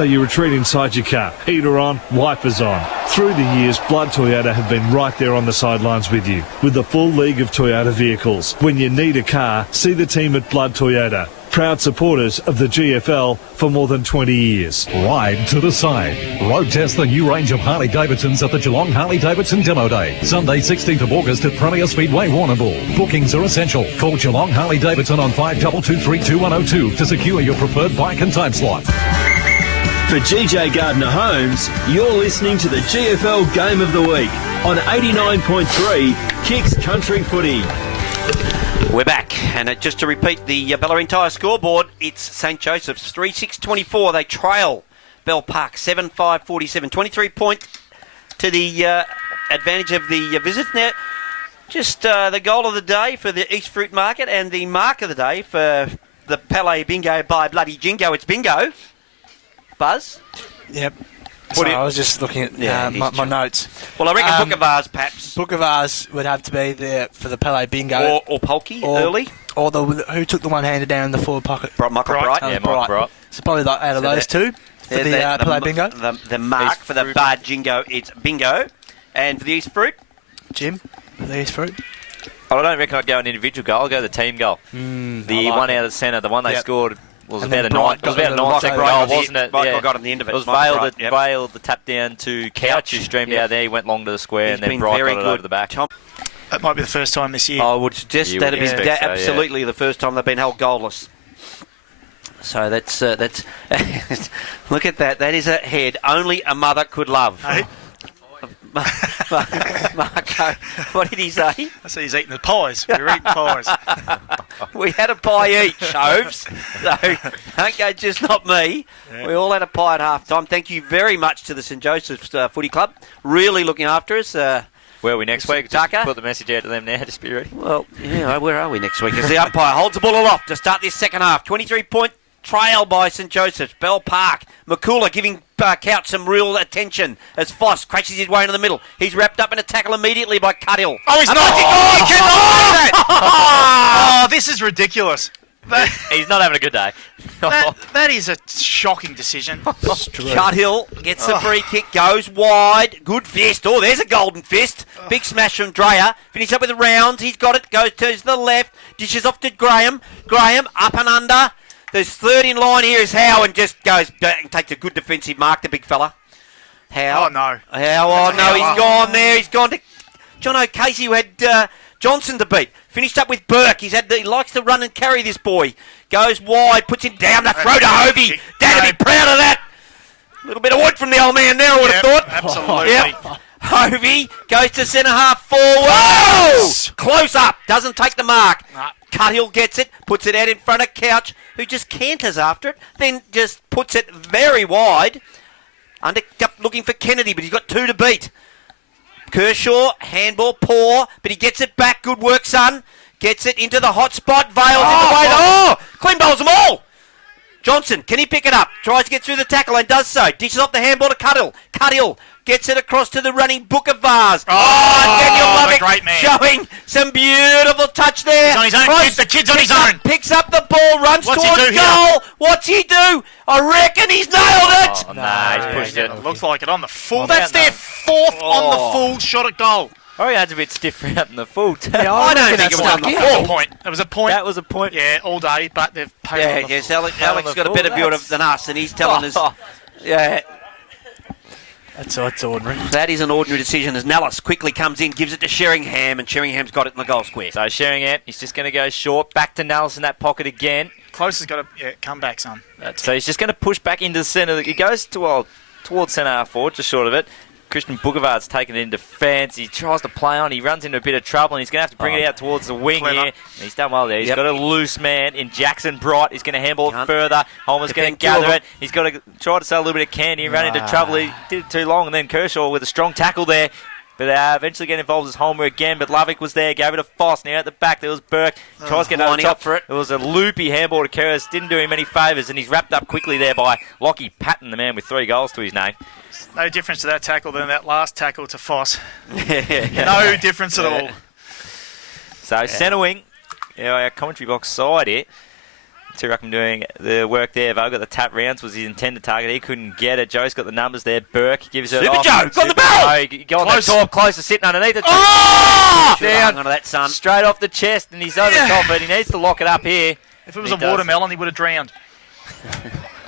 So you retreat inside your car, heater on, wipers on. Through the years, Blood Toyota have been right there on the sidelines with you, with the full league of Toyota vehicles. When you need a car, see the team at Blood Toyota. Proud supporters of the GFL for more than 20 years. Ride to the side. Road test the new range of Harley-Davidsons at the Geelong Harley-Davidson Demo Day. Sunday, 16th of August at Premier Speedway, Warrnambool. Bookings are essential. Call Geelong Harley-Davidson on 52232102 to secure your preferred bike and time slot. For GJ Gardner Homes, you're listening to the GFL Game of the Week on 89.3 Kicks Country Footy. We're back, and just to repeat the Ballarat Tyre scoreboard, it's St Joseph's 3-6-24. They trail Bell Park 7-5-47. 23 point to the advantage of the visitors. Now, just the goal of the day for the East Fruit Market and the mark of the day for the Palais Bingo by Bloody Jingo. It's bingo. Buzz? Yep. Sorry, I was just looking at my notes. Well, I reckon Book of Ours, perhaps. Book of Ours would have to be there for the Palais Bingo. Or Polky, early. Or who took the one handed down in the forward pocket? Michael Bright. Yeah, Michael Bright. So probably out of those two for the Palais Bingo. The mark East for the Bar Jingo, it's bingo. And for the East Fruit? Jim, for the East Fruit? I don't reckon I'd go an individual goal. I'll go the team goal. The one out of the centre, the one they scored. Was about a 9-second goal, wasn't it? Michael got on the end of it. It was Vale the tap down to Couch, who streamed out there. He went long to the square, and then Bright got it over the back. That might be the first time this year. I would suggest that it is absolutely the first time they've been held goalless. So that's look at that. That is a head only a mother could love. Hey. Marco, what did he say? I see he's eating the pies. We were eating pies. We had a pie each, Shoves. So, don't go just not me. Yeah. We all had a pie at half time. Thank you very much to the St Joseph's Footy Club. Really looking after us. Where are we next week? Tucker? Just put the message out to them now. Just be ready. Well, yeah, where are we next week? As the umpire holds the ball aloft to start this second half. 23-point trail by St Joseph's. Bell Park. McCooler giving Couch some real attention as Foss crashes his way into the middle. He's wrapped up in a tackle immediately by Cuthill. Oh, he's not! Oh, he cannot do that! Oh, this is ridiculous. He's not having a good day. That is a shocking decision. Cuthill gets the free kick, goes wide. Good fist. Oh, there's a golden fist. Big smash from Dreyer. Finish up with the rounds. He's got it. Goes to the left. Dishes off to Graham. Graham up and under. There's third in line here is Howe and just goes back and takes a good defensive mark, the big fella. Howe. Oh, no. Howe, oh, no, he's gone there. He's gone to John O'Casey, who had Johnson to beat. Finished up with Burke. He likes to run and carry this boy. Goes wide, puts him down the throat of Hovey. Dad would be proud of that. A little bit of wood from the old man there, I would have thought. Absolutely. Yep. Hovey goes to centre half forward. Whoa! Close up. Doesn't take the mark. Nah. Cuthill gets it, puts it out in front of Couch, who just canters after it, then just puts it very wide. Looking for Kennedy, but he's got two to beat. Kershaw, handball, poor, but he gets it back. Good work, son. Gets it into the hot spot. Vale's in the way. Clean bowls them all. Johnson, can he pick it up? Tries to get through the tackle and does so. Dishes off the handball to Cuthill. Cuthill gets it across to the running Book of Vars. Daniel Lovick great man. Showing some beautiful touch there. He's on his own. The kid's on his own. Picks up the ball, runs What's towards he do goal. here? What's he do? I reckon he's nailed it. Oh, no, he's pushed it. Looks like it on the full. That's their fourth on the full shot at goal. I reckon that's a bit stiff out in the full. Yeah, I don't think it was on the full. It was a point. That was a point. Yeah, all day, but they've paid on the yes, full. Alex got a better view than us, and he's telling us. Yeah. That's ordinary. That is an ordinary decision as Nellis quickly comes in, gives it to Sheringham, and Sheringham's got it in the goal square. So Sheringham, he's just going to go short, back to Nellis in that pocket again. Close has got to come back, son. So he's just going to push back into the centre. He goes towards centre half forward, just short of it. Christian Bookavard's taken it in defence. He tries to play on. He runs into a bit of trouble, and he's going to have to bring it out towards the wing here. And he's done well there. He's got a loose man in Jackson Bright. He's going to handball it further. Holmer's going to gather it. He's got to try to sell a little bit of candy. He ran into trouble. He did it too long, and then Kershaw with a strong tackle there. But eventually getting involved as Homer again. But Lovick was there, gave it a Foss. Now at the back, there was Burke. Tries to get over top for it. It was a loopy handball to Kershaw. Didn't do him any favours, and he's wrapped up quickly there by Lockie Patton, the man with 3 goals to his name. No difference to that tackle than that last tackle to Foss. No difference at all. So centre wing, our commentary box side here. Two Ruckham doing the work there. Vo got the tap rounds, was his intended target. He couldn't get it. Joe's got the numbers there. Burke gives it Super off. Joe, got the barrel! Joe, go on the top, closer, sitting underneath it. Oh! Down Onto that, son. straight off the chest, and he's over the top of it. He needs to lock it up here. If it was a watermelon, he would have drowned.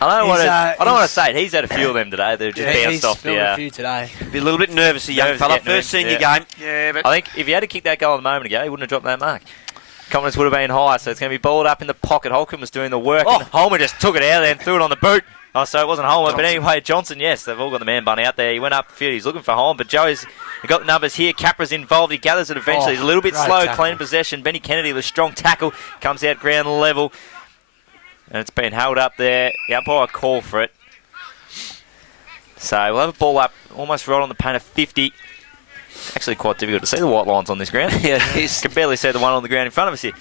I don't want to he's- say it. He's had a few of them today. They've just bounced He's off spilled the. a few today. Be a little bit nervous, the young Nervous fella. getting First him, senior yeah. game. Yeah, but I think if he had to kick that goal a moment ago, he wouldn't have dropped that mark. Confidence would have been high, so it's going to be balled up in the pocket. Holcomb was doing the work, and Holmer just took it out there and threw it on the boot. Oh, so it wasn't Holmer, but anyway, Johnson, yes, they've all got the man bun out there. He went up the field, he's looking for Holmer, but Joey's got the numbers here. Capra's involved, he gathers it eventually. He's a little bit great slow, tackle. clean possession. Benny Kennedy with a strong tackle, comes out ground level, and it's been held up there. The umpire call for it. So we'll have a ball up almost right on the paint of 50. Actually quite difficult to see the white lines on this ground. Yeah, it is. Can barely see the one on the ground in front of us here.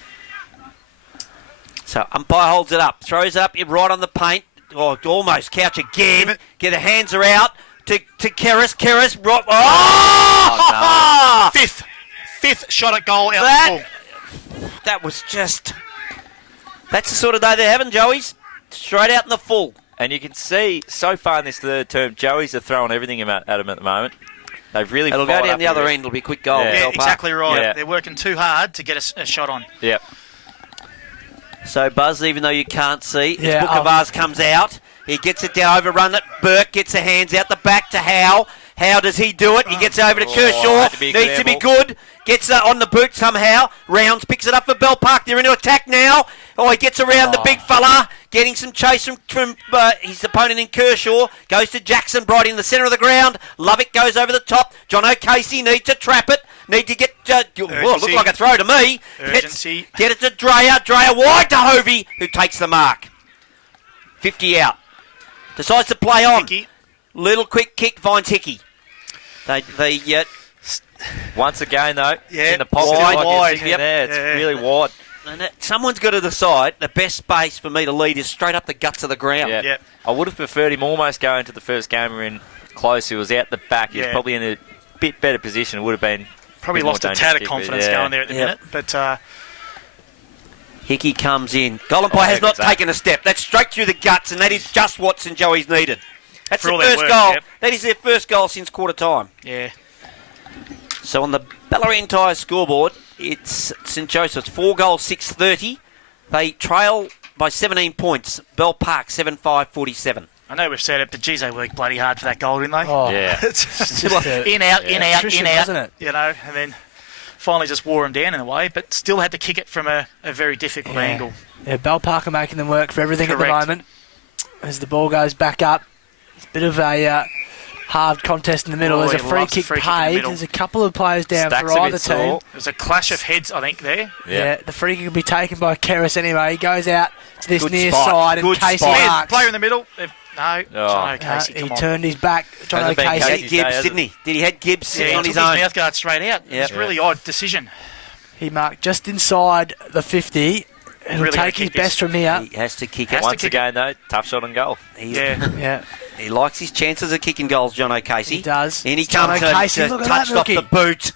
So umpire holds it up, throws it up right on the paint. Oh, almost couch again. Get the hands are out to Keris. Keris, right. Oh! fifth shot at goal out That- the full. That was just. That's the sort of day they're having, Joey's. Straight out in the full. And you can see so far in this third term, Joey's are throwing everything at him at the moment. They've really. It'll go fired down up the other here. end. It'll be a quick goal. Yeah. Yeah, Bell Park. exactly right. Yeah. They're working too hard to get a shot on. Yep. So Buzz, even though you can't see, Yeah, Bukavaz comes out. He gets it down, overrun it. Burke gets the hands out the back to Howe. How does he do it? He gets over to Kershaw. had to be a Needs to be gamble. good. Gets on the boot somehow. Rounds picks it up for Bell Park. They're into attack now. Oh, he gets around the big fella. Getting some chase from his opponent in Kershaw. Goes to Jackson Bright in the centre of the ground. Lovick goes over the top. John O'Casey needs to trap it. Need to get... looked like a throw to me. Urgency. Get it to Dreyer. Dreyer wide to Hovey, who takes the mark. 50 out. Decides to play on. Hickey. Little quick kick finds Hickey. They Once again, though, Yeah, in the pocket, wide, like wide, you're sitting yep. there, it's Yeah. really wide. and someone's got to decide the best space for me to lead is straight up the guts of the ground. Yeah. Yep. I would have preferred him almost going to the first gamer in close. He was out the back. He was Yeah. probably in a bit better position. It would have been Probably bit more lost a dangerous tad of kick, but confidence yeah. going there at the Yep. minute. But Hickey comes in. Goldenpie has not exactly. taken a step. That's straight through the guts, and that is just what St Joey's needed. That's For their all their first work, goal. yep. That is their first goal since quarter time. yeah, So on the Ballarat entire scoreboard, it's St Joseph's 4 goals, 6-30. They trail by 17 points. Bell Park 7-5-47. I know we've said it, but geez, they worked bloody hard for that goal, didn't they? Oh, Yeah. It's it's just a- in out, in out, attrition, in out. wasn't it? You know, and then finally just wore them down in a way, but still had to kick it from a very difficult Yeah. angle. Yeah, Bell Park are making them work for everything at Correct. the moment. As the ball goes back up, it's a bit of a hard contest in the middle. Oh, There's a he free loves a kick free kick in the paid. middle. There's a couple of players down Stacks for a either bit team. sore. There's a clash of heads, I think, there. Yeah, the free kick will be taken by Keris anyway. He goes out to this Good near spot. side, and Good Casey spot. marks. Player in the middle. No, John Oh. O'Casey, He come on. turned his back. John Hasn't been He O'Casey. had Casey's Gibbs, day, hasn't didn't he? Did he had Gibbs Yeah, sitting he on took his his own? mouth guard straight out. Yeah. It's a really odd decision. He marked just inside the 50. He'll Really gotta take his kick this. best from here. He has to kick Has it. to Once kick again, though, tough shot on goal. Yeah. Yeah, He likes his chances of kicking goals, John O'Casey. he does. And he John comes O'Casey, to look at touched that off the rookie. boot.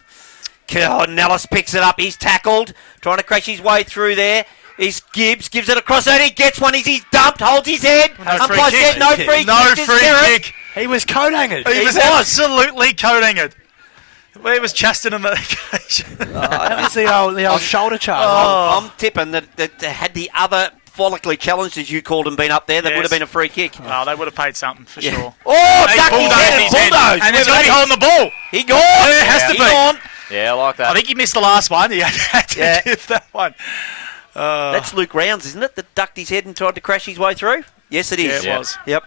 Nellis picks it up. He's tackled. Trying to crash his way through there. Is Gibbs. Gives it across. And he gets one. He's dumped. Holds his head. No free Umpire kick. said no free kick. No to free Skerritt. kick. He was coat-angered. He was absolutely coating it. Where was Chaston on that occasion? That was the old shoulder charge. I'm tipping that had the other follically challenged, as you called him, been up there, that Yes. would have been a free kick. Oh, they would have paid something for sure. Oh, They ducked his bulldozed head and his head. bulldozed. And he's going to be holding the ball. He gone. Yeah, it has to He be. gone. Yeah, I like that. I think he missed the last one. He had to Yeah. give that one. That's Luke Rounds, isn't it? That ducked his head and tried to crash his way through? Yes, it is. Yeah, it was. Yep.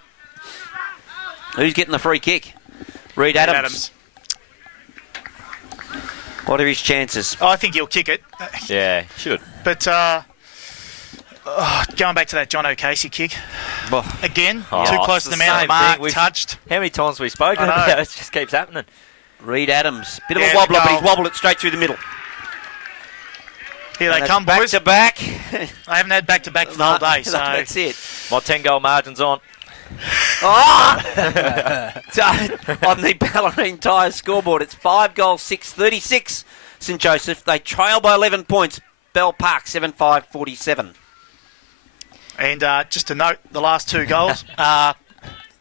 Who's getting the free kick? Reed Adams. What are his chances? Oh, I think he'll kick it. Yeah, should. But going back to that John O'Casey kick, again, Oh, too it's close to the the man, same mark, thing. We've- touched. How many times have we spoken I know. about it? It just keeps happening. Reed Adams. Bit of Yeah, a wobbler, the but goal. he's wobbled it straight through the middle. Here they And come, that's boys. Back to back. I haven't had back-to-back for the whole day, so That's it. My 10-goal margin's on. Oh! So, on the Ballerine Tyres scoreboard, it's 5 goals, 6-36. St Joseph, they trail by 11 points. Bell Park, 7-5-47. And just to note, the last 2 goals are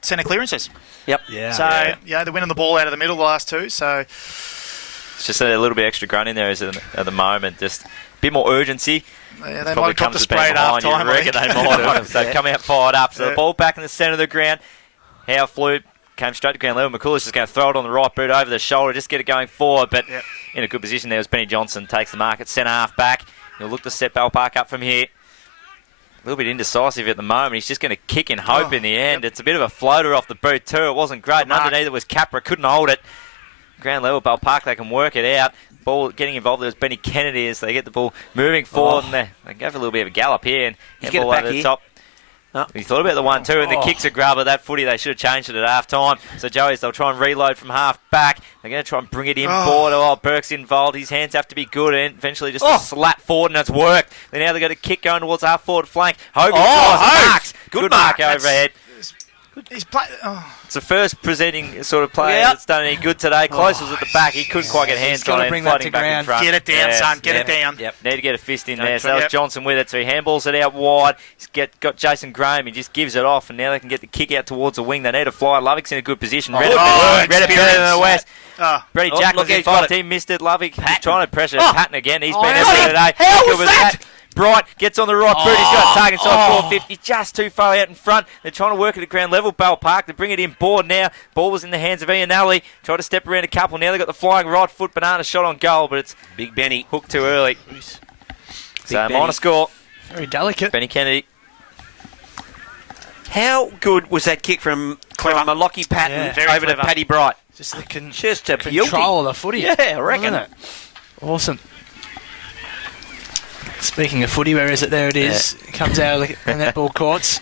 centre clearances. Yep. Yeah. So, they're winning the ball out of the middle the last 2. So, It's just a little bit extra grunt in there at the moment. Just a bit more urgency. yeah, they might have got the spray at half time. I reckon they might have. So come out fired up. So the ball back in the centre of the ground. Howe flew, came straight to ground level. McCullough's just going to throw it on the right boot over the shoulder, just get it going forward. But in a good position there was Benny Johnson. Takes the mark at centre half back. He'll look to set Bell Park up from here. A little bit indecisive at the moment. He's just going to kick and hope in the end. It's a bit of a floater off the boot too. It wasn't great. And underneath it was Capra. Couldn't hold it. Ground level, Bell Park, they can work it out. Ball getting involved. There's Benny Kennedy as they get the ball moving forward. And they go for a little bit of a gallop here. And get it ball back over the here. top. He thought about the 1-2 and the kicks a grubber. That footy, they should have changed it at half time. So Joey's, they'll try and reload from half back. They're going to try and bring it in board. Burke's involved. His hands have to be good and eventually just a slap forward and it's worked. Then now they've got a kick going towards half forward flank. Hovey marks. Good mark overhead. he's playing. It's the first presenting sort of player that's done any good today. Close was at the back. He couldn't quite get hands on it. bring that Floating to back in ground. front. Get it down, son. Get it down. Yep, need to get a fist in there. So that was Johnson with it. So he handballs it out wide. He's got Jason Graham. He just gives it off, and now they can get the kick out towards the wing. They need a fly. Lovick's in a good position. Read it better than the West. Brady Jack was involved. He missed it. Lovick trying to pressure Patton again. He's been out today. How was that? Bright gets on the right boot. He's got a target side 450, just too far out in front. They're trying to work it at ground level. Bell Park, they bring it in board now. Ball was in the hands of Ian Alley. Tried to step around a couple. Now they've got the flying right foot banana shot on goal, but it's Big Benny hooked too early. So Benny. minor score. Very delicate. Benny Kennedy. How good was that kick from Lockie Patton Very over clever. to Paddy Bright? Just the Just a beauty. control of the footy. Yeah, I reckon. Wasn't it? Awesome. Speaking of footy, where is it? There it is. It comes out of the netball courts.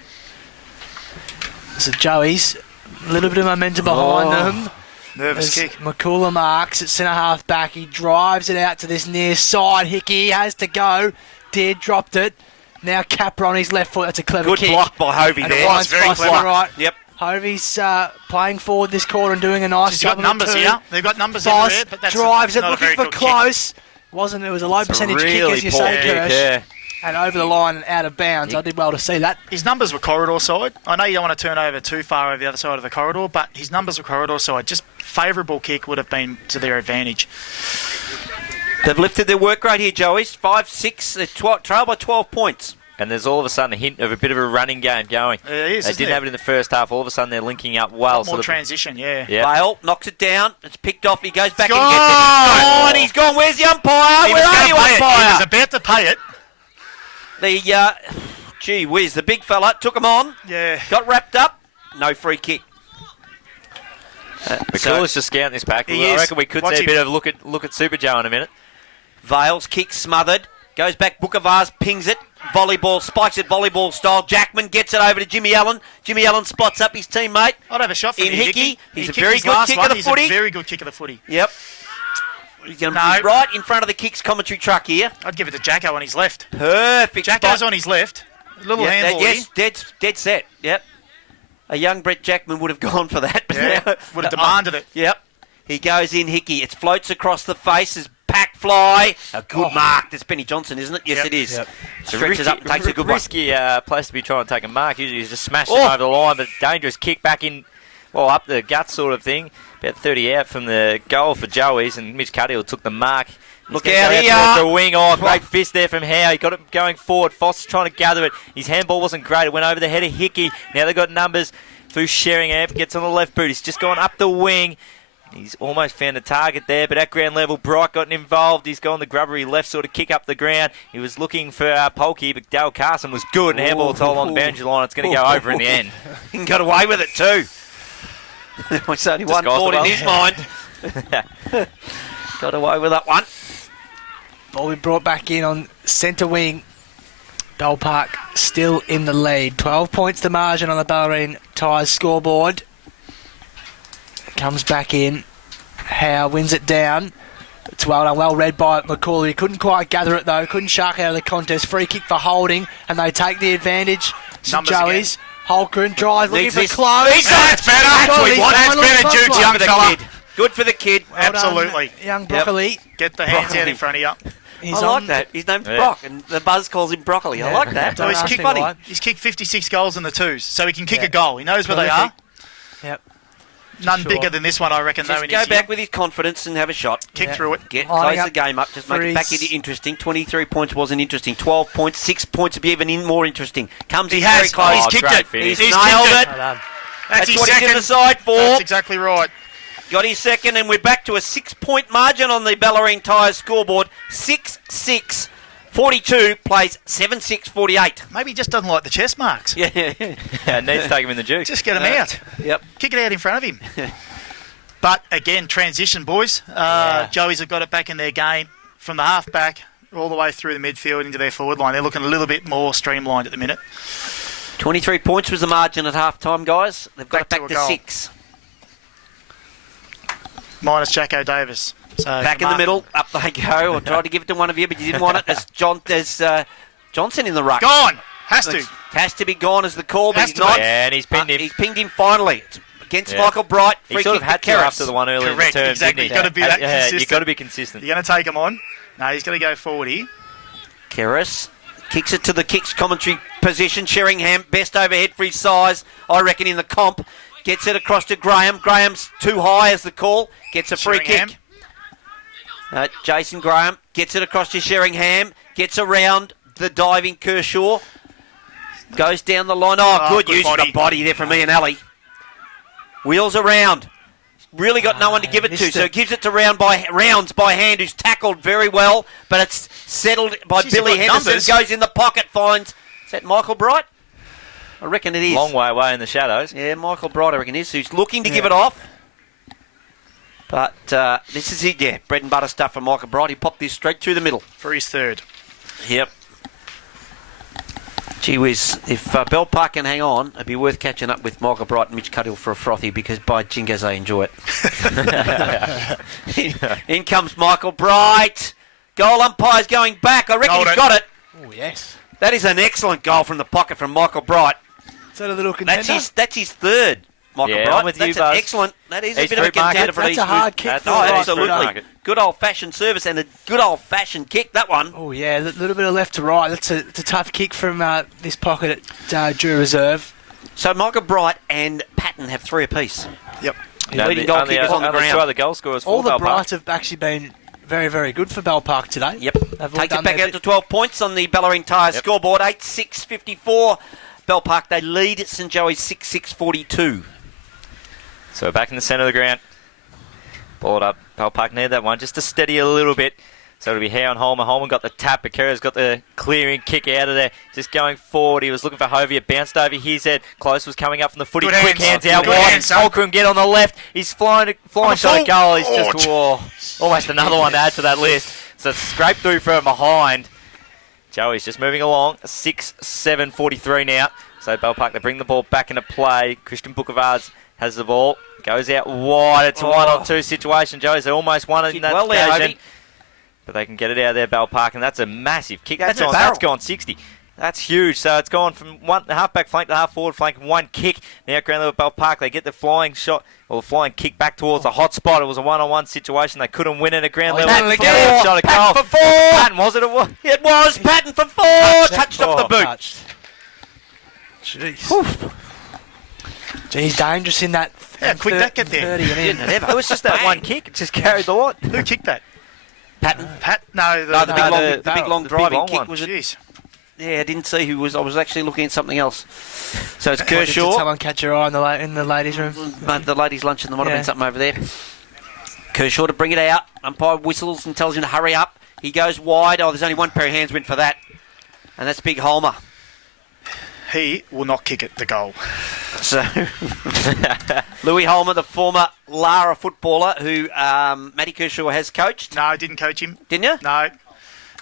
So Joey's, a little bit of momentum behind them. Nervous kick. McCullough marks at centre half back. He drives it out to this near side. Hickey has to go. Did dropped it. Now Capra on his left foot. That's a clever Good kick. block by Hovey And there. it finds very Foss on clever. the right. Yep. Hovey's playing forward this quarter and doing a nice He's job. got numbers of it too. here. They've got numbers Foss everywhere, but that's drives it, not a looking very for good kick. close. It was a low percentage kick, as you say, Kirsch. Yeah. And over the line and out of bounds. I did well to see that. His numbers were corridor side. I know you don't want to turn over too far over the other side of the corridor, but his numbers were corridor side. Just favourable kick would have been to their advantage. They've lifted their work rate here, Joey's. 5-6. They're trail by 12 points. And there's all of a sudden a hint of a bit of a running game going. It is, They isn't didn't it? have it in the first half. All of a sudden they're linking up well. More transition, yeah. Bale knocks it down. It's picked off. He goes back and gone! gets it. It's gone. He's gone. Where's the umpire? Where are you, He umpire? was about to pay it. Gee whiz, the big fella took him on. Yeah. Got wrapped up. No free kick. McCullough's just scouting this pack. He I is. reckon we could Watch see a him. bit of look at Super Joe in a minute. Vale's kick smothered. Goes back. Booker Vase pings it. Volleyball, spikes it volleyball style. Jackman gets it over to Jimmy Allen. Jimmy Allen spots up his teammate. I'd have a shot for In you, Hickey. He's He a kicked very his good last kick one. of the He's footy. a very good kick of the footy. Yep. He's going to No. be right in front of the kicks commentary truck here. I'd give it to Jacko on his left. Perfect Jacko's spot. on his left. A little Yeah, handball. yes, dead set. Yep. A young Brett Jackman would have gone for that. But Yeah, now- would have demanded it. Yep. He goes in, Hickey. It floats across the face as pack fly. A good mark. That's Benny Johnson, isn't it? Yes, Yep. it is. Yep. Stretches up and takes a good one. Risky place to be trying to take a mark. Usually he's just smashing him over the line, but dangerous kick back in, well, up the gut sort of thing. About 30 out from the goal for Joey's, and Mitch Cuddill took the mark. Look He's out gonna go here. towards the wing. Oh, great fist there from Howe. He got it going forward. Foss is trying to gather it. His handball wasn't great. It went over the head of Hickey. Now they've got numbers through Sheringham. Gets on the left boot. He's just gone up the wing. He's almost found a target there, but at ground level, Bright got involved. He's gone the grubbery left sort of kick up the ground. He was looking for Polkey, but Dale Carson was good, and handball told on the boundary line. It's going to go over in the end. He got away with it too. It's only one Disguised thought in well. his mind. Got away with that one. Ball we brought back in on centre wing. Bell Park still in the lead. 12 points to margin on the Ballerine Ties scoreboard. Comes back in. Howe wins it down. It's well done, well read by McCauley. He couldn't quite gather it though. Couldn't shark out of the contest. Free kick for holding, and they take the advantage. St Numbers Joey's. Holgren drives, looking Needs for this. close. That's better. That's what we want. That's better, Duke, young Good for the fella. kid. Good for the kid. Well done, Absolutely. young broccoli. Get the hands out in front of you. He's I like on- that. His name's Brock, and the buzz calls him Broccoli. I like that. Don't he's ask kicked me funny. why. He's kicked 56 goals in the twos, so he can kick Yeah. a goal. He knows where they are. Yep. None Sure. bigger than this one, I reckon, though. Just in go his back year. with his confidence and have a shot. Kick Yeah. through it. Get Lining close up the game up. Just make it back threes. into interesting. 23 points wasn't interesting. 12 points, 6 points would be even more interesting. Comes He in has. very close. He's kicked great it. finish. He's He's nailed kicked it. Well done. That's his what he's in second. the side for. That's exactly right. Got his second, and we're back to a 6-point margin on the Ballerine Tyres scoreboard. 6-6. 42 plays 7-6, 48. Maybe he just doesn't like the chest marks. Yeah. Yeah, needs to take him in the juke. Just get him out. Yep. Kick it out in front of him. But again, transition, boys. Joey's have got it back in their game from the half-back all the way through the midfield into their forward line. They're looking a little bit more streamlined at the minute. 23 points was the margin at half-time, guys. They've got Back it back to to a goal. 6. Minus Jacko Davis. So Back in the middle. Up they go. I tried to give it to one of you, but you didn't want it. There's Johnson in the ruck. Gone. Has to. Has to be gone as the call, but Has he's to be. not. Yeah, and he's pinned him. He's pinged him finally. It's against Yeah. Michael Bright. He Free sort of kick had to to Keras. after the one early in the Correct, term, exactly. didn't he? Got to be that Yeah, consistent. you've got to be consistent. You're going to take him on? No, he's going to go forward here. Keras kicks it to the kicks commentary position. Sheringham, best overhead for his size, I reckon, in the comp. Gets it across to Graham. Graham's too high as the call. Gets a free Sheringham. kick. Jason Graham gets it across to Sheringham. Gets around the diving Kershaw. Goes down the line. Oh, good use of the body there from Ian Alley. Wheels around. Really got no one to give it to, missed so it. it gives it to Rounds by hand, who's tackled very well, but it's settled by Jeez, Billy they've got Henderson. numbers. Goes in the pocket, finds. Is that Michael Bright? I reckon it is. Long way away in the shadows. Yeah, Michael Bright, I reckon it is, who's looking to give it off. But this is it, yeah. Bread and butter stuff for Michael Bright. He popped this straight through the middle. For his third. Yep. Gee whiz, if Bell Park can hang on, it'd be worth catching up with Michael Bright and Mitch Cuddill for a frothy, because by jingers they enjoy it. in comes Michael Bright. Goal umpire's going back. I reckon Hold he's it. got it. Oh, yes. That is an excellent goal from the pocket from Michael Bright. Is that a little contender? That's his third, Michael Yeah, Bright. I'm with you, that's Buzz. an excellent. That is a He's bit of a fruit market. contender for That's these. a hard kick That's for No, right. Bright. absolutely. Fruit market. Good old-fashioned service and a good old-fashioned kick, that one. Oh, yeah, a little bit of left to right. That's a tough kick from this pocket at Drew Reserve. So Michael Bright and Patton have 3 apiece. Yep. Leading goal kickers on the Only 2 ground. other goal scorers for All the Bell Park. Brights have actually been very, very good for Bell Park today. Yep. They've all Take done it back their out to 12 points on the Ballerine Tyres Yep. scoreboard. 8-6-54. Bell Park, they lead at St Joey's 6-6-42. So back in the centre of the ground. Ball up. Bell Park need that one just to steady a little bit. So it'll be Howe and Holman. Holman got the tap, but Kerr's got the clearing kick out of there. Just going forward. He was looking for Hovey. It bounced over his head. Close was coming up from the footy. Good Quick hands. hands out Good wide. hands, son. Holcomb get on the left. He's flying shot full. at goal. He's just almost another one to add to that list. So it's scraped through from behind. Joey's just moving along. 6-7-43 now. So Bell Park, they bring the ball back into play. Christian Bukovards has the ball. Goes out wide. It's a 1-on-2 situation. Joey's almost won it in Kick that well there, occasion. Hovey. But they can get it out of there, Bell Park, and that's a massive kick. That's a barrel. That's gone 60. That's huge. So it's gone from the half-back flank to half-forward flank, one kick. Now ground level Bell Park, they get the flying shot, or the flying kick back towards the hot spot. It was a 1-on-1 situation. They couldn't win it at ground level. Patton Flying again. shot at Patton goal. for 4. Patton, was it? It was Patton for 4. Touched off the boot. Touched. Jeez. He's dangerous in that. How quick that get there? 30 and in. Didn't it ever? It was just that Bang. one kick. It just carried the lot. Who kicked that? Patton. No, No, the big No, long, the the big long the big driving long kick one. was it? Jeez. Yeah, I didn't see who was. I was actually looking at something else. So it's Did Kershaw. someone catch your eye in the ladies' room? But the ladies' lunch, and there might have Yeah. been something over there. Kershaw to bring it out. Umpire whistles and tells him to hurry up. He goes wide. Oh, there's only one pair of hands went for that. And that's Big Holmer. He will not kick it, the goal. So, Louis Holmer, the former Lara footballer who Matty Kershaw has coached. No, I didn't coach him. Didn't you? No.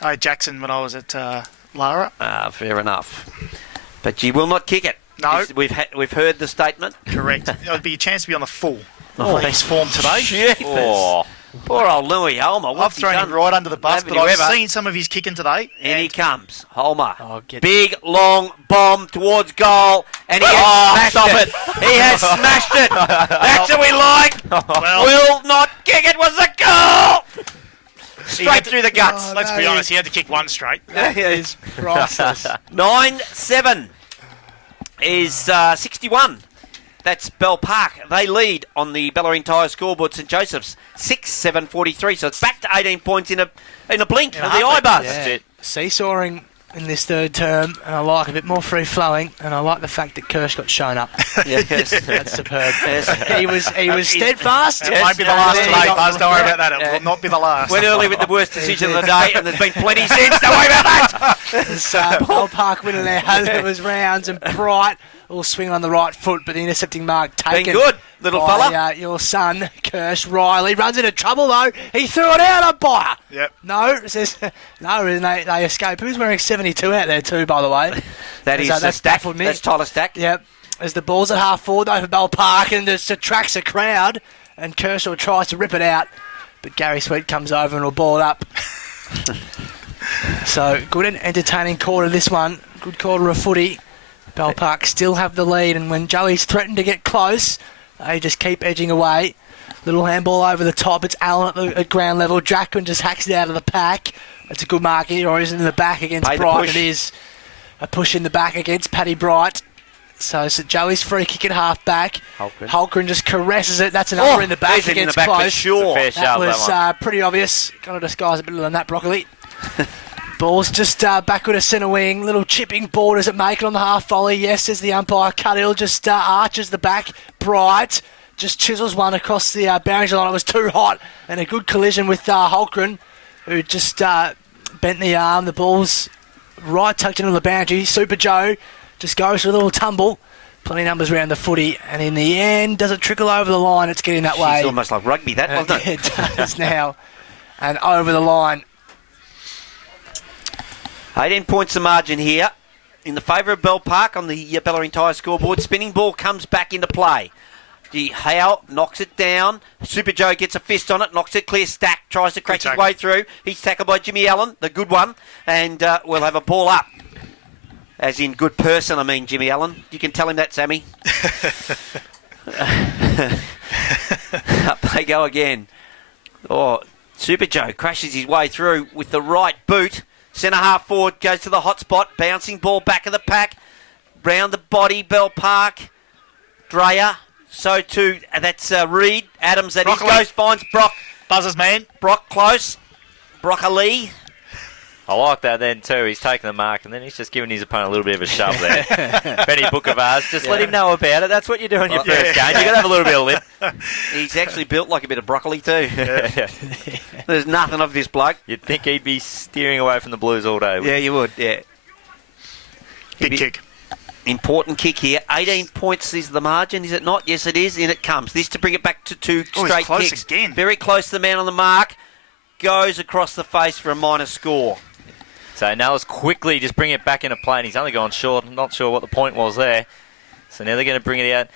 I had Jackson when I was at Lara. Fair enough. But you will not kick it. No. We've heard the statement. Correct. It would be a chance to be on the full. His form today. Jeepers. Oh. Poor old Louis Holmer. I've What's he thrown done? him right under the bus, Haven't but you I've ever? seen some of his kicking today. And he comes. Holmer. Oh, get- Big, long bomb towards goal. And he has smashed it. He has smashed it. That's what we like. Well, Will not kick it. Was a goal. straight through the guts. Oh, Let's be no, honest, he had to kick one straight. That is priceless. 9-7 is 61. That's Bell Park. They lead on the Bellarine Tyre scoreboard. St Joseph's 6-7-43. So it's back to 18 points in a blink of the eye buzz. Yeah. That's it. Seesawing in this third term, and I like a bit more free flowing, and I like the fact that Kirsch got shown up. Yes. That's superb. Yes. He was steadfast. It won't be the last There you today, go. Buzz. Don't worry about that. It will not be the last. Went early with the worst decision of the day, and there's been plenty since. Don't worry about that. It's, Bell Park winning there. It was rounds and bright. All swing on the right foot, but the intercepting mark taken. Been good, little by, fella. your son, Kirsch Riley. Runs into trouble, though. He threw it out, umpire. Yep. No, it says, no, and they escape. Who's wearing 72 out there, too, by the way? That So is that's Stack. baffled me. That's Tyler Stack. Yep. As the ball's at half forward, though, for Bell Park, and just attracts a crowd, and Kershaw tries to rip it out, but Gary Sweet comes over and will ball it up. So, good and entertaining quarter, this one. Good quarter of footy. Bell Park still have the lead, and when Joey's threatened to get close, they just keep edging away. Little handball over the top. It's Allen at ground level. Jackman just hacks it out of the pack. It's a good mark here, or is it in the back against Pay the Bright? push. It is a push in the back against Paddy Bright. So Joey's free kick at half back. Holgren just caresses it. That's another in the back there's it in the against back for close. sure. Fair That shout, was that one. pretty obvious. Got to disguise a bit than that, Broccoli. Ball's just backward to centre wing. Little chipping ball. Does it make it on the half volley? Yes, as the umpire. Cuthill just arches the back. Bright just chisels one across the boundary line. It was too hot. And a good collision with Holgren, who just bent the arm. The ball's right tucked into the boundary. Super Joe just goes for a little tumble. Plenty of numbers around the footy. And in the end, does it trickle over the line? It's getting that way. It's almost like rugby, that, wasn't it? It does now. And over the line. 18 points the margin here in the favour of Bell Park on the Bellarine Tyre scoreboard. Spinning ball comes back into play. Howe knocks it down. Super Joe gets a fist on it, knocks it clear. Stack tries to crack his way through. He's tackled by Jimmy Allen, the good one, and we'll have a ball up. As in good person, I mean Jimmy Allen. You can tell him that, Sammy. Up they go again. Oh, Super Joe crashes his way through with the right boot. Centre half forward goes to the hot spot. Bouncing ball back of the pack. Round the body, Bell Park. Dreyer. So too, that's Reed. Adams, that Broccoli. is, goes, finds Brock. Buzzers, man. Brock close. Broccoli. I like that then too. He's taking the mark and then he's just giving his opponent a little bit of a shove there. Benny Bookavars, just let him know about it. That's what you do in your first game. You got to have a little bit of lip. He's actually built like a bit of broccoli too. There's nothing of this bloke. You'd think he'd be steering away from the Blues all day. Yeah, you would, yeah. Big kick. Important kick here. 18 points is the margin, is it not? Yes, it is. In it comes. This to bring it back to two Oh, he's straight close kicks. again. Very close to the man on the mark. Goes across the face for a minor score. So now let's quickly just bring it back into play. And he's only gone short. I'm not sure what the point was there. So now they're going to bring it out.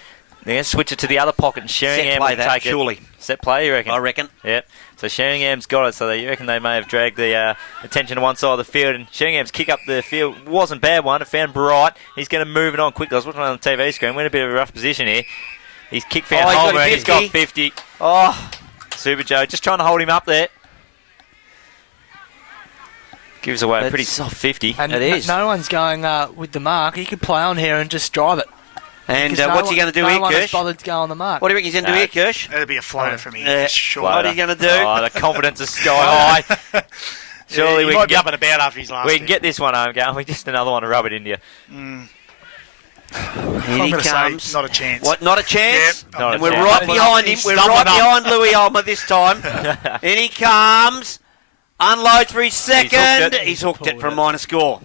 They're going to switch it to the other pocket and Sheringham will take it. Surely. Set play, you reckon? I reckon. Yep. So Sheringham's got it. So you reckon they may have dragged the attention to one side of the field. And Sheringham's kick up the field wasn't a bad one. It found Bright. He's going to move it on quickly. I was watching on the TV screen. We're in a bit of a rough position here. His kick found He's got Holger and he's got 50. 50. Oh, Super Joe just trying to hold him up there. Gives away a That's- pretty soft 50. And It is. no one's going with the mark. He could play on here and just drive it. and Because what's he going to do no here, one has Kirsch? bothered to go on the mark. What do you reckon he's going to do here, Kirsch? It'll be a floater for me, Yeah. for sure. What are you going to do? Oh, the confidence is sky high. Surely he we might can be up and about after his last we can hit. get this one home, can't we? Just another one to rub it into you. Here I'm he going to comes. say not a chance. What, not a chance? Yep. Not a And we're chance. right behind him. He's We're right stumbling up. behind Louis Ulmer this time. In he comes. Unloads for his second. hooked it. He's hooked it for a minor score.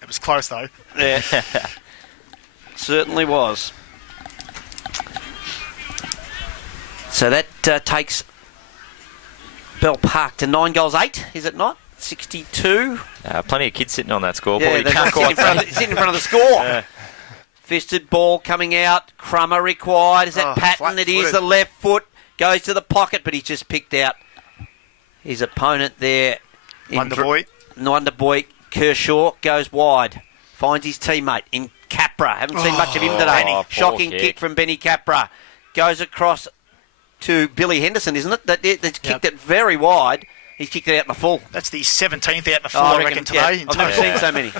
It was close, though. Yeah. Certainly was. So that takes Bell Park to 9 goals 8, is it not? 62. Plenty of kids sitting on that scoreboard. Yeah, You they're can't sitting in, quite front of say. the, sitting in front of the score. Fisted ball coming out. Crummer required. Is that Oh, Patton? It is flat-footed. the left foot. Goes to the pocket, but he's just picked out his opponent there. Wonderboy. Wonderboy. Kershaw goes wide. Finds his teammate in Capra. Haven't seen much of him today. Benny. Shocking Poor kick kick. from Benny Capra. Goes across to Billy Henderson, isn't it? That's kicked it very wide. He's kicked it out in the full. That's the 17th out in the full, I reckon, today. Yeah. I've never seen so many.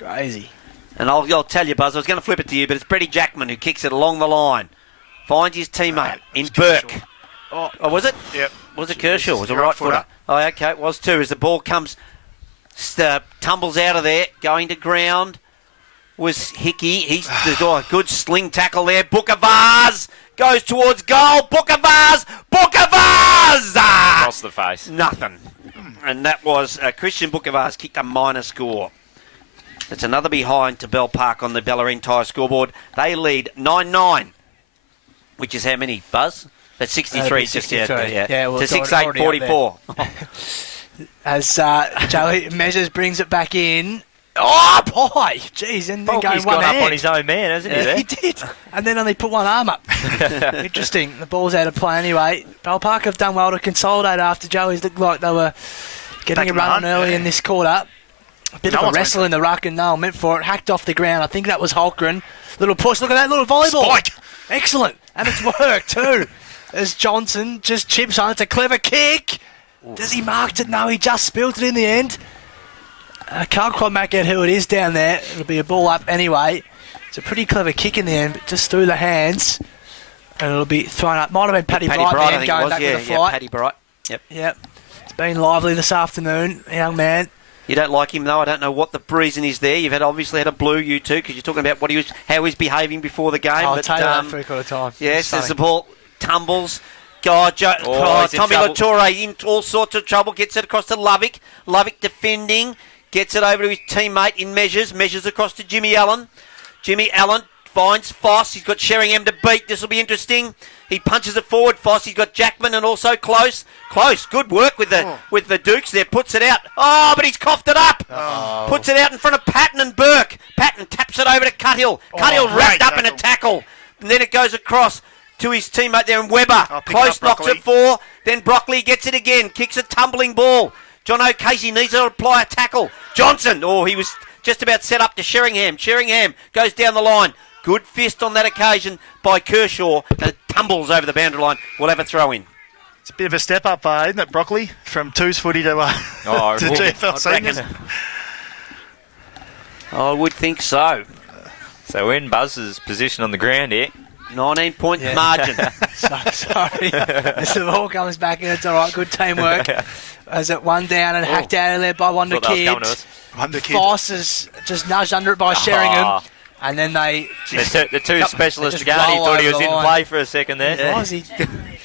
Crazy. And I'll tell you, Buzz, I was going to flip it to you, but it's Brady Jackman who kicks it along the line. Finds his teammate in Burke. Oh, was it? Yep. Was it Kershaw? Was it Right right footer. footer? Oh, okay, it was too. As the ball comes, tumbles out of there, going to ground was Hickey. He's a good sling tackle there. Booker Vaz goes towards goal. Booker Vaz! Across the face. Nothing. And that was Christian Booker Vaz kicked a minor score. It's another behind to Bell Park on the Bellarine Tyre scoreboard. They lead 9-9, which is how many, Buzz? That's 63. 63. Yeah, well, to it's 6-8-44. As Joey Measures brings it back in. Oh, boy! Jeez, and then going He's one gone up hand. on his own man, hasn't he? There? He did. And then only put one arm up. Interesting. The ball's out of play anyway. Bell Park have done well to consolidate after Joey's looked like they were getting Back a in the run hunt, early yeah. in this quarter. A bit No of a one's wrestle in the ruck, and no one meant for it. Hacked off the ground. I think that was Holgren. Little push. Look at that little volleyball. Spike. Excellent. And it's worked too. As Johnson just chips on. It's a clever kick. Does he mark it? No, he just spilled it in the end. I can't quite make out who it is down there. It'll be a ball up anyway. It's a pretty clever kick in the end, but just through the hands. And it'll be thrown up. Might have been Paddy Bright I then think going it was. back Yeah, with the flight. Paddy Bright. Yep. Yep. It's been lively this afternoon, young man. You don't like him, though. I don't know what the reason is there. You've obviously had a blue, you two, because you're talking about how he's behaving before the game. I'll tell you that 3/4 time. Yes, It's as the funny. ball tumbles. God, he's in Tommy trouble. Latore in all sorts of trouble. Gets it across to Lovick. Lovick defending. Gets it over to his teammate in Measures. Measures across to Jimmy Allen. Jimmy Allen finds Foss. He's got Sheringham to beat. This will be interesting. He punches it forward. Foss. He's got Jackman and also Close. Close. Good work with the Dukes there. Puts it out. Oh, but he's coughed it up. Puts it out in front of Patton and Burke. Patton taps it over to Cuthill. Cuthill wrapped up in a tackle. And then it goes across to his teammate there in Weber. Close knocks it 4. Then Broccoli gets it again. Kicks a tumbling ball. John O'Casey needs to apply a tackle. Johnson. Oh, he was just about set up to Sheringham. Sheringham goes down the line. Good fist on that occasion by Kershaw. And it tumbles over the boundary line. We'll have a throw in. It's a bit of a step up, isn't it, Broccoli? From twos footy to GFL seniors. I would think so. So in Buzz's position on the ground here. 19-point margin. Sorry. As the ball comes back in, it's all right. Good teamwork. As it one down and hacked out of there by Wonder Thought that was Kid. coming to us. Wonder Kid. Foss is just nudged under it by Sheringham. And then they... The two specialists just again. He roll thought he over was the in line. play for a second there. Why is he...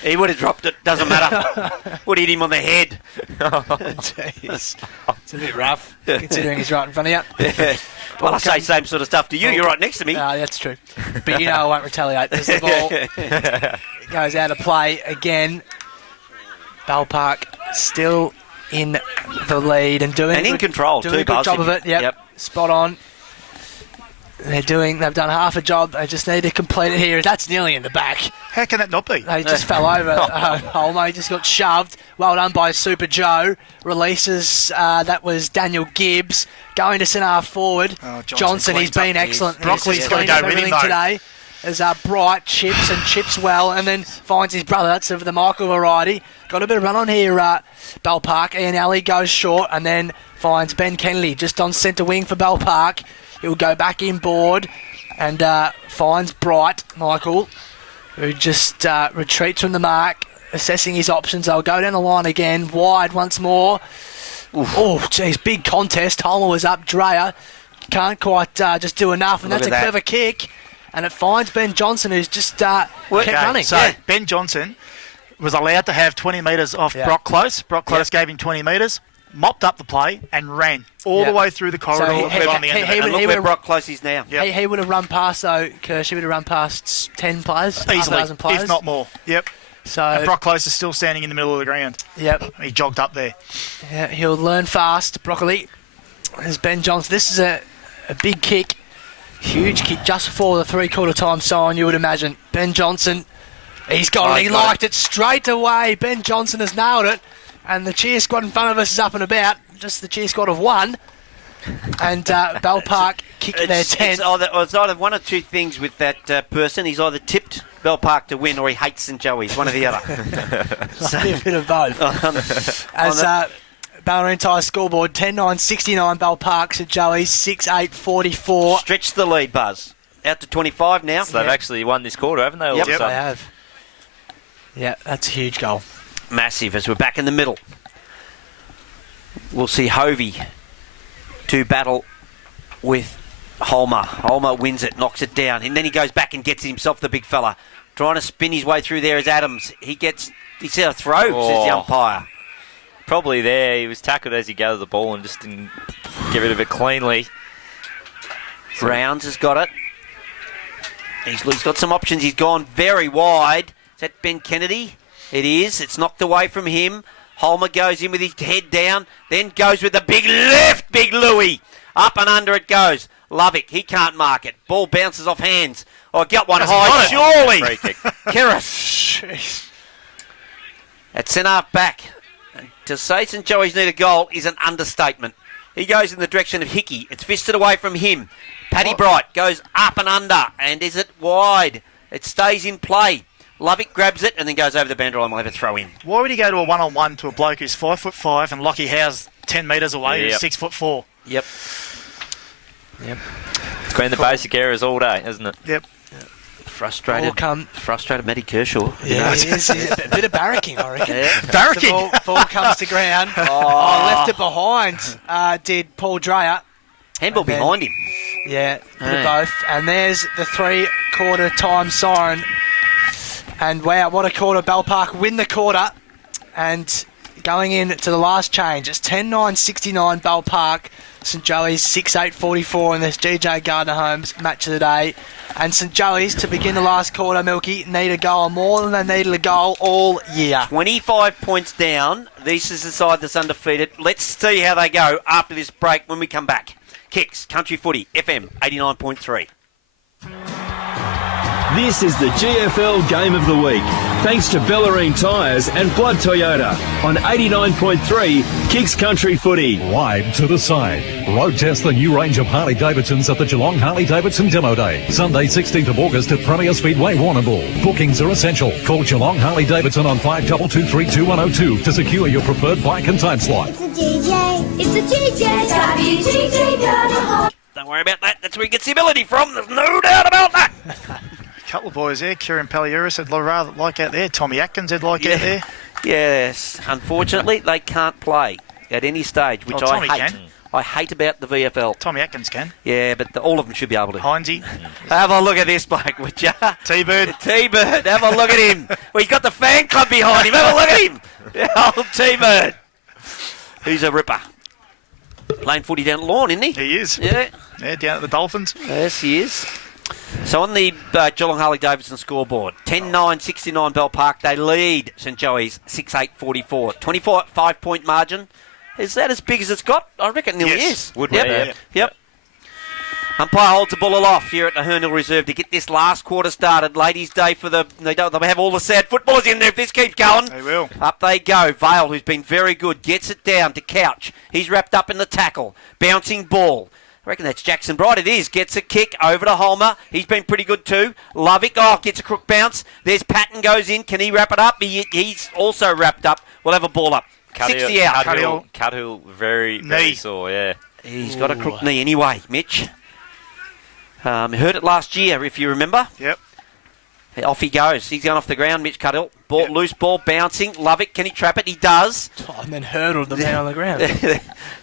He would have dropped it. Doesn't matter. Would hit him on the head. Jeez. It's a bit rough, considering he's right in front of you. Well, I say same sort of stuff to you. You're right next to me. No, that's true. But you know I won't retaliate because the ball goes out of play again. Bell Park still in the lead and doing And in control doing too, a good Buzz. job of it. Yep. Yep. Spot on. They've done half a job. They just need to complete it here. That's nearly in the back. How can that not be? They just fell over. Holmo just got shoved. Well done by Super Joe. Releases, that was Daniel Gibbs. Going to centre half forward. Johnson he's cleans up. been excellent. Broccoli's He's got to cleaned go up with him, everything though. today. As Bright chips well and then finds his brother. That's of the Michael variety. Got a bit of run on here, Bell Park. Ian Alley goes short and then finds Ben Kennedy just on centre wing for Bell Park. He'll go back inboard and finds Bright, Michael, who just retreats from the mark, assessing his options. They'll go down the line again, wide once more. Oof. Oh, geez, big contest. Homer was up. Dreyer can't quite just do enough, and Look that's a at that. clever kick. And it finds Ben Johnson, who's just kept running. So Ben Johnson was allowed to have 20 metres off Brock Close. Brock Close gave him 20 metres, mopped up the play, and ran all the way through the corridor So and on the end of it. And look where Brock Close is now. Yep. He would have run past, though, Kirsch. He would have run past 10 players, half a Easily, dozen players. if not more. Yep. So, And Brock Close is still standing in the middle of the ground. yep. He jogged up there. Yeah, he'll learn fast. Broccoli. There's Ben Johnson. This is a big kick. Huge kick just before the 3/4 time sign, you would imagine. Ben Johnson, he's got it. He liked it straight away. Ben Johnson has nailed it. And the cheer squad in front of us is up and about. Just the cheer squad of one. And Bell Park kicked their 10th. It's either one or two things with that person. He's either tipped Bell Park to win or he hates St Joey's, one or the other. A bit of both. As Ballerine Tyres scoreboard, 10-9-69 Bell Park, St Joey's 6-8-44. Stretch the lead, Buzz. Out to 25 now. So they've actually won this quarter, haven't they? all Yep. of a They sudden? have. Yeah, that's a huge goal. Massive as we're back in the middle. We'll see Hovey to battle with Holmer. Holmer wins it, knocks it down, and then he goes back and gets himself the big fella. Trying to spin his way through there is Adams. He said a throw, says the umpire. Probably there. He was tackled as he gathered the ball and just didn't get rid of it cleanly. Rounds has got it. He's got some options. He's gone very wide. Is that Ben Kennedy? It is. It's knocked away from him. Holmer goes in with his head down, then goes with the big left, Big Louie. Up and under it goes. Lovick, he can't mark it. Ball bounces off hands. Oh, got one high, surely. Free kick. Keris. At centre back. To say St Joey's need a goal is an understatement. He goes in the direction of Hickey. It's fisted away from him. Paddy Bright goes up and under. And is it wide? It stays in play. Lovick grabs it and then goes over the boundary line. We'll have a throw in. Why would he go to a one-on-one to a bloke who's 5'5" and Lockie Howe's 10 metres away, who's 6'4"? Yep. It's been the basic errors all day, hasn't it? Yep. Frustrated Matty Kershaw. Yeah, he is. A bit of barracking, I reckon. Yeah. Barracking. The ball comes to ground. Left it behind, did Paul Dreyer. Handball And then- behind him. Yeah, bit of both. And there's the 3-quarter time siren. And wow, what a quarter. Bell Park win the quarter. And going in to the last change, it's 10-9-69 Bell Park. St Joey's 6-8-44 in this GJ Gardner Holmes match of the day. And St Joey's, to begin the last quarter, Milky, need a goal more than they needed a goal all year. 25 points down. This is the side that's undefeated. Let's see how they go after this break when we come back. Kicks, Country Footy, FM 89.3. This is the GFL Game of the Week, thanks to Bellarine Tyres and Blood Toyota on 89.3 Kicks Country Footy. Wide to the side. Road test the new range of Harley-Davidsons at the Geelong Harley-Davidson Demo Day. Sunday 16th of August at Premier Speedway Warrnambool. Bookings are essential. Call Geelong Harley-Davidson on 52232102 to secure your preferred bike and time slot. It's a GJ. It's a GJ. Gotta be GJ Gardner. Don't worry about that. That's where he gets the ability from. There's no doubt about that. Couple of boys there. Kieran Palliuris would rather like out there. Tommy Atkins would like out there. Yes. Unfortunately, they can't play at any stage, which Tommy I hate. can. I hate about the VFL. Tommy Atkins can. Yeah, but all of them should be able to. Heinzie. Have a look at this bloke, would ya? T-Bird. T-Bird, have a look at him. Well, he's got the fan club behind him. Have a look at him. Yeah, old T-Bird. He's a ripper. Playing footy down at Lawn, isn't he? He is. Yeah. Yeah, down at the Dolphins. Yes, he is. So on the Geelong Harley-Davidson scoreboard, 10-9-69 Bell Park. They lead St Joey's 6-8-44. 25-point margin. Is that as big as it's got? I reckon it nearly Yes. is. Would be, yep. yeah. Yep. Umpire holds the ball aloft here at the Hernhill Reserve to get this last quarter started. Ladies' day for they have all the sad footballers in there if this keeps going. They will. Up they go. Vale, who's been very good, gets it down to Couch. He's wrapped up in the tackle. Bouncing ball. I reckon that's Jackson Bright. It is. Gets a kick over to Holmer. He's been pretty good too. Lovick, gets a crook bounce. There's Patton goes in. Can he wrap it up? He's also wrapped up. We'll have a ball up. 60 out. Cuthill, very sore, yeah. He's got a crook knee anyway, Mitch. Heard it last year, if you remember. Yep. Off he goes. He's going off the ground, Mitch Cuthill. Loose ball, bouncing. Lovick, can he trap it? He does. And then hurdled the man on the ground.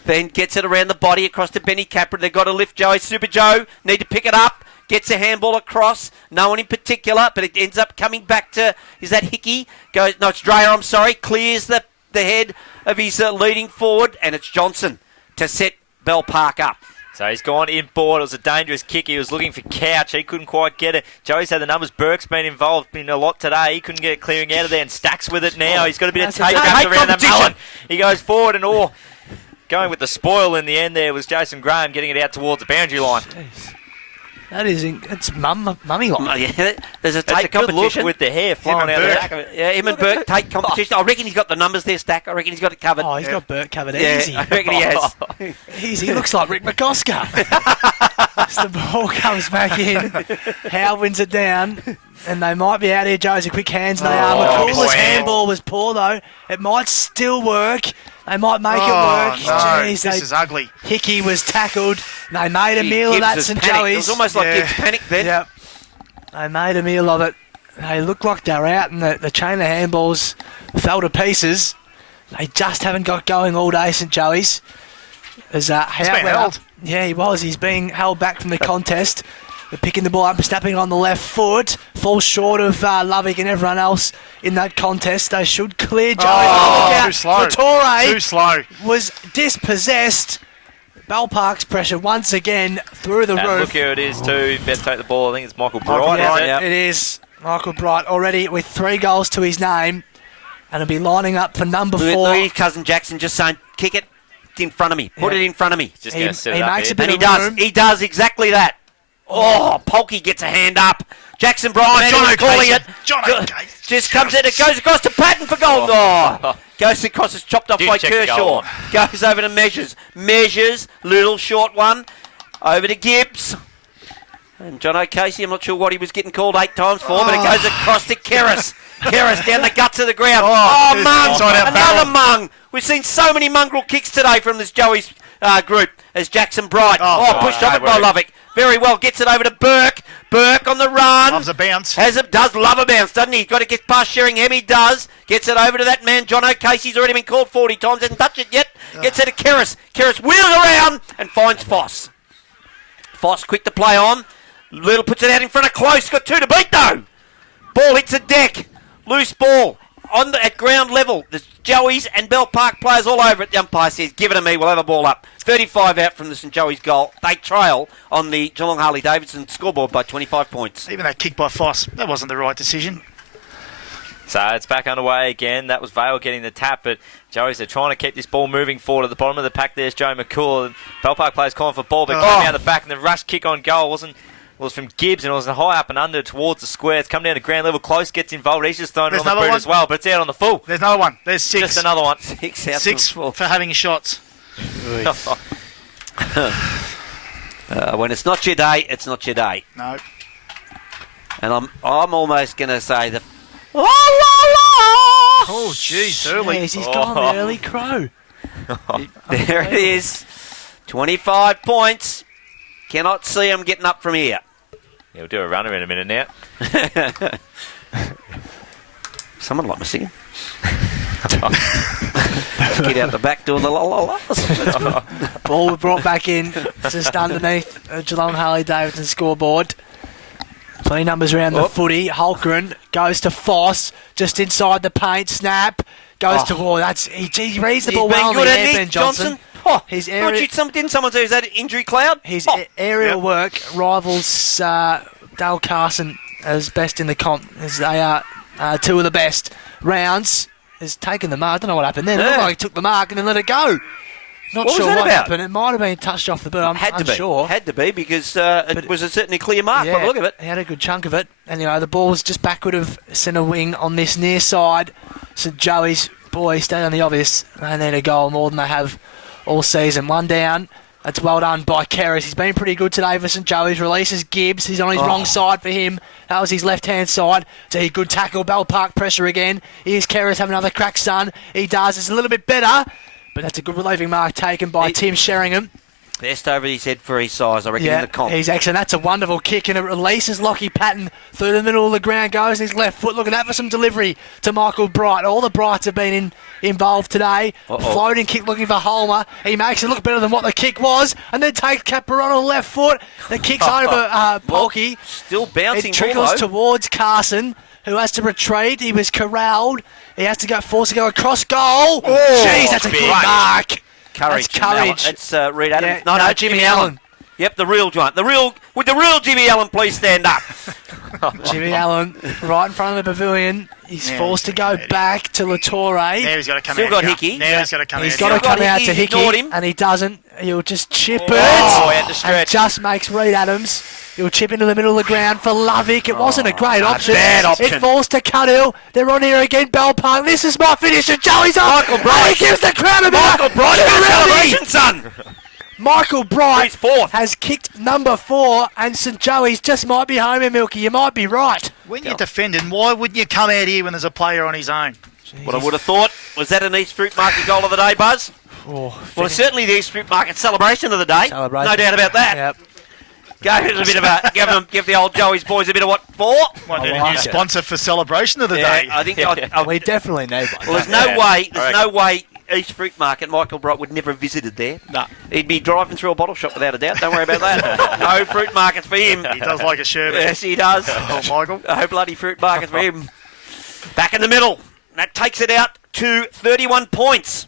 Then gets it around the body across to Benny Capra. They've got to lift Joey. Super Joe need to pick it up. Gets a handball across. No one in particular, but it ends up coming back to, is that Hickey? No, it's Dreyer, I'm sorry. Clears the head of his leading forward, and it's Johnson to set Bell Park up. So he's gone inboard. It was a dangerous kick. He was looking for Couch. He couldn't quite get it. Joey's had the numbers. Burke's been involved in a lot today. He couldn't get it clearing out of there, and Stacks with it now. He's got a bit of tape wrapped around that melon. He goes forward and all. Going with the spoil in the end there was Jason Graham getting it out towards the boundary line. It's mummy Oh, like. yeah, there's a That's a tape good look competition. with the hair flying out of the back of it. Yeah, him and Burke take competition. I reckon he's got the numbers there, Stack. I reckon he's got it covered. Oh, he's got Burt covered yeah, easy. I reckon he has. Easy. He looks like Rick McCosker. As the ball comes back in, Howe wins it down, and they might be out here, Joe's a quick hands. They are. McCullough's handball was poor, though. It might still work. They might make it work. No, Jeez, this is ugly. Hickey was tackled. They made a meal of that, Gibbs St was panicked. Joey's. It was almost like Gibbs panicked then. Yep. They made a meal of it. They looked like they're out, and the chain of handballs fell to pieces. They just haven't got going all day, St Joey's. As He's been held. Yeah, he was. He's being held back from the contest. They're picking the ball up and snapping on the left foot. Falls short of Lovick and everyone else in that contest. They should clear Joey. Look out. Too slow. Torre Too slow. was dispossessed. Bell Park's pressure once again through the And roof. look here it is too. Better take the ball. I think it's Michael Bright. Yeah, Is it? it is. Michael Bright already with 3 goals to his name. And he'll be lining up for number 4. Look at his cousin Jackson just saying, kick it in front of me. Put it in front of me. Just He, going to sit he it up makes here. a bit And he of does. room. He does exactly that. Oh, Polkey gets a hand up. Jackson Bryant, John calling O'Casey. it. John O'Casey. Just comes in. It goes across to Patton for goal. Oh, goes across. It's chopped off Did by check the goal. Kershaw. Goes over to Measures. Measures. Little short one. Over to Gibbs. And John O'Casey, I'm not sure what he was getting called 8 times for, but it goes across to Kerris. Kerris down the guts of the ground. Oh, Mung. inside out Another barrel. Mung. We've seen so many mongrel kicks today from this Joey's group as Jackson Bright. Pushed off it by Lovick. Very well. Gets it over to Burke. Burke on the run. Loves a bounce. Does love a bounce, doesn't he? He's got to get past Sheringham. He does. Gets it over to that man, John O'Casey's already been called 40 times. Hasn't touched it yet. Gets it to Kerris. Kerris wheels around and finds Foss. Foss quick to play on. Little puts it out in front of Close. Got 2 to beat though. Ball hits the deck. Loose ball at ground level. There's Joey's and Bell Park players all over it. The umpire says, give it to me. We'll have a ball up. 35 out from the St Joey's goal. They trail on the Geelong Harley-Davidson scoreboard by 25 points. Even that kick by Foss, that wasn't the right decision. So it's back underway again. That was Vale getting the tap, but Joey's are trying to keep this ball moving forward. At the bottom of the pack there's Joe McCool. Bell Park players calling for ball, but coming out the back, and the rush kick on goal was from Gibbs, and it was a high up and under towards the square. It's come down to ground level. Close gets involved. He's just thrown it on the boot as well, but it's out on the full. There's another one. There's 6. Just another one. 6 out. 6 for having shots. When it's not your day, it's not your day. No. And I'm almost going to say the... Oh, jeez, early. Jeez, he's gone the early crow. There it is. 25 points. Cannot see him getting up from here. He'll do a runner in a minute now. Someone like me singing. Get out the back doing the la la la. Ball brought back in just underneath Geelong Harley-Davidson scoreboard. 20 numbers around the footy. Holgren goes to Foss, just inside the paint. Snap goes to Ward. He reads the ball He's been well good, in the hasn't air, he, Ben Johnson. Oh, His area, didn't someone say, is that an injury cloud? his aerial work rivals Dale Carson as best in the comp, as they are 2 of the best. Rounds has taken the mark. I don't know what happened then. It looked like he took the mark and then let it go. Not What sure was that what about? happened. It might have been touched off the boot. I'm unsure. Had to be because it was a certainly clear mark by the look of it. He had a good chunk of it. Anyway, the ball was just backward of centre wing on this near side. St Joey's boys stayed on the obvious. They need a goal more than they have all season. 1 down. That's well done by Kerris. He's been pretty good today for St Joey's. Releases Gibbs. He's on his wrong side for him. That was his left-hand side. It's a good tackle. Bell Park pressure again. Here's Kerris having another crack, son. He does. It's a little bit better. But that's a good relieving mark taken by Tim Sheringham. Best over his head for his size, I reckon, in the comp. He's excellent. That's a wonderful kick, and it releases Lockie Patton through the middle of the ground. Goes his left foot. Look at that for some delivery to Michael Bright. All the Brights have been involved today. Floating kick looking for Holmer. He makes it look better than what the kick was, and then takes Caperon on the left foot. The kick's over Polkey. Still bouncing. It trickles towards Carson, who has to retreat. He was corralled. He has to go, forced to go across goal. Jeez, that's a good mark. Courage. That's courage. It's Reed Adams. Yeah, no, Jimmy Allen. Yep, the real giant. Would the real Jimmy Allen please stand up? Jimmy Allen, right in front of the pavilion. He's forced to go back to Latore. Now he's got to come Still out. got here. Hickey. Now he's got to come He's out. got to here. come out Hickey, to he's ignored Hickey, him. and he doesn't. He'll just chip it. out to And stretch. just makes Reed Adams. He'll chip into the middle of the ground for Lovick. It wasn't a great option. bad option. It falls to Cuthill. They're on here again, Bell Park. This is my finisher. Joey's up. Michael Bright. And he gives the crowd a bit Michael of Bright, cheer celebration, son. Michael Bright He's fourth. has kicked number 4, and St Joey's just might be home here, Milky. You might be right. When you're defending, why wouldn't you come out here when there's a player on his own? What I would have thought, was that an East Fruit Market goal of the day, Buzz? Well, it's certainly the East Fruit Market celebration of the day. Celebration. No doubt about that. Yep. Give the old Joey's boys a bit of what for? Might need a like new it. sponsor for celebration of the Yeah, day. I think. We definitely need one. Well, there's no way East Fruit Market, Michael Bright would never have visited there. No. He'd be driving through a bottle shop without a doubt. Don't worry about that. No fruit markets for him. He does like a sherbet. Yes, he does. Oh, Michael. No bloody fruit markets for him. Back in the middle. That takes it out to 31 points.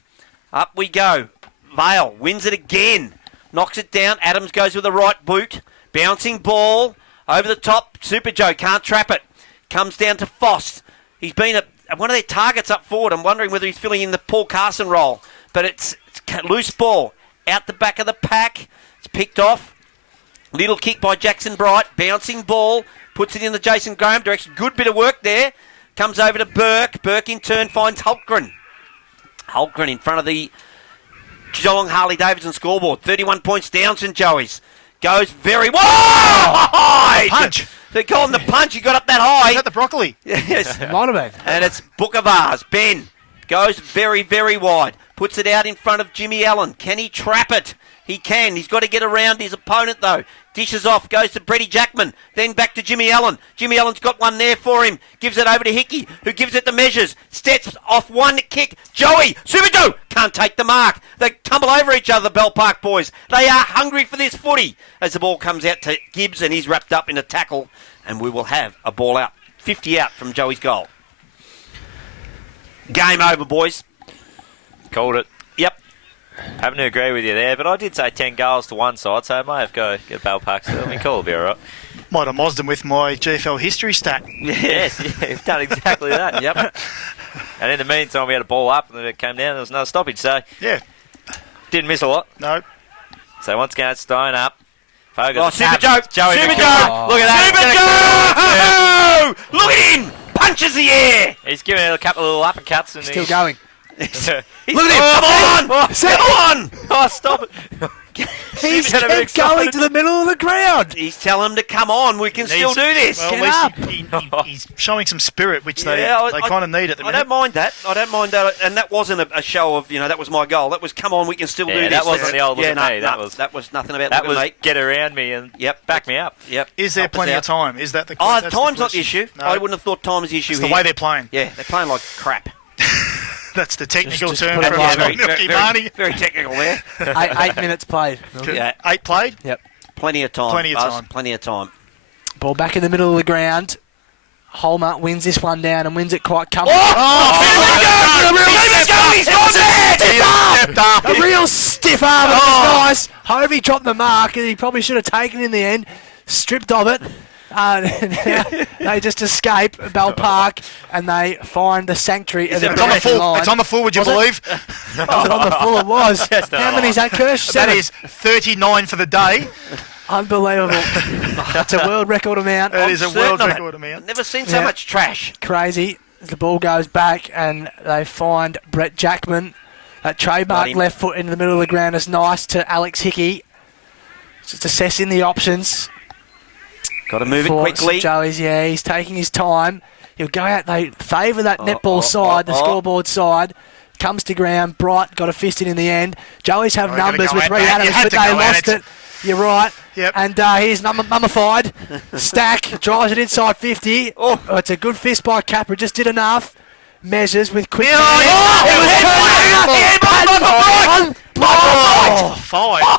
Up we go. Vale wins it again. Knocks it down. Adams goes with the right boot. Bouncing ball. Over the top. Super Joe can't trap it. Comes down to Fost. He's been one of their targets up forward. I'm wondering whether he's filling in the Paul Carson role. But it's loose ball. Out the back of the pack. It's picked off. Little kick by Jackson Bright. Bouncing ball. Puts it in the Jason Graham direction. Good bit of work there. Comes over to Burke. Burke in turn finds Hultgren. Hultgren in front of the Geelong Harley-Davidson scoreboard. 31 points down, St Joey's. Goes very wide. Punch. They call him the punch. He got up that high. Is that the broccoli? Yes. Might have been. And it's Bookavars. Ben goes very, very wide. Puts it out in front of Jimmy Allen. Can he trap it? He can. He's got to get around his opponent, though. Dishes off, goes to Brady Jackman. Then back to Jimmy Allen. Jimmy Allen's got one there for him. Gives it over to Hickey, who gives it the measures. Steps off one kick. Joey, Super Joe, can't take the mark. They tumble over each other, the Bell Park boys. They are hungry for this footy. As the ball comes out to Gibbs, and he's wrapped up in a tackle. And we will have a ball out. 50 out from Joey's goal. Game over, boys. Called it. Yep. Having to agree with you there, but I did say 10 goals to one side, so I might have to go get Bell Park still. I mean, cool, will be all right. Might have mozzed him with my GFL history stat. Yes, yeah, you've done exactly that. Yep. And in the meantime, we had a ball up, and then it came down, there was another stoppage, so Yeah. didn't miss a lot. No. So once again, it's Stone up. Fogarty. Oh, Super Joe! Joey Super McKelvey. Joe! Look at that. Super Joe! Look at him! Punches the air! He's giving it a couple of little uppercuts. And Still going. Look at him! Come on! Come on! Oh, stop it. He's Super Joe kept going to the middle of the ground. He's telling him to come on. We can still do this. Well, Get at up. least he's showing some spirit, which they Yeah, kind of need at the I minute. don't mind that. I don't mind that. And that wasn't a show of, that was my goal. That was, come on, we can still do Yeah, this. that wasn't the old look yeah, at no, me. no, that was nothing about That look was at me. get around me and back me up. Yep. Is there Help us plenty of out. time? Is that the Oh, that's time's not the question. issue. No. I wouldn't have thought time is the issue It's here. the way they're playing. Yeah, they're playing like crap. That's the technical Just term put it from right. Milky very, Barney. very technical there. 8 minutes played. Yeah. 8 played? Yep. Plenty of time. Plenty of Buzz. time. Plenty of time. Ball back in the middle of the ground. Holmer wins this one down and wins it quite comfortably. Stepped up. A real stiff arm. It was nice. Hovey dropped the mark, and he probably should have taken it in the end. Stripped of it. They just escape Bell Park, and they find the sanctuary of the It's on the possession full. line. It's on the full, would you believe? Was it on the full? It was. How many's that, Kirsch? That 7. is 39 for the day. Unbelievable. It's a world record amount. It is a Certain world of it. record amount. Never seen so Yeah. much trash. Crazy. The ball goes back, and they find Brett Jackman. That trademark Bloody- left foot into the middle of the ground is nice to Alex Hickey. Just assessing the options. Got to move it for quickly. St. Joey's, yeah, he's taking his time. He'll go out. They favour that netball side, the scoreboard side. Comes to ground. Bright got a fist in the end. Joey's have Oh, you gotta numbers go with at Reed that. Adams, You had but to they go at lost it. it. You're right. Yep. And he's mummified. Stack drives it inside 50. Oh, it's a good fist by Capra. Just did enough. Measures with quick. Five.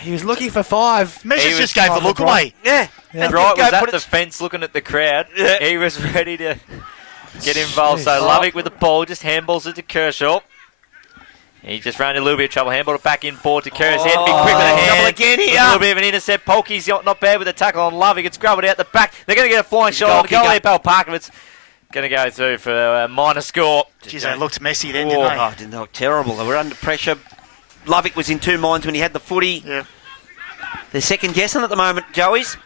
He was looking for 5. Measures He just was gave the look Bright. away. Yeah. Yeah. And Bright go was put at it- the fence looking at the crowd. Yeah. He was ready to get involved. So Jeez. Lovick with the ball just handballs it to Kershaw. He just ran into a little bit of trouble. Handballed it back in board to Keris. He had to be quick with the hand. Double again here. A little bit of an intercept. Polky's not bad with the tackle on Love. He gets grubbled out the back. They're going to get a flying shot on the goal there. Bell Parkovitz going to go through for a minor score. Jeez, they looked messy then, didn't they? Oh, didn't look terrible. They were under pressure. Lovick was in two minds when he had the footy. Yeah. They're second guessing at the moment, Joey's.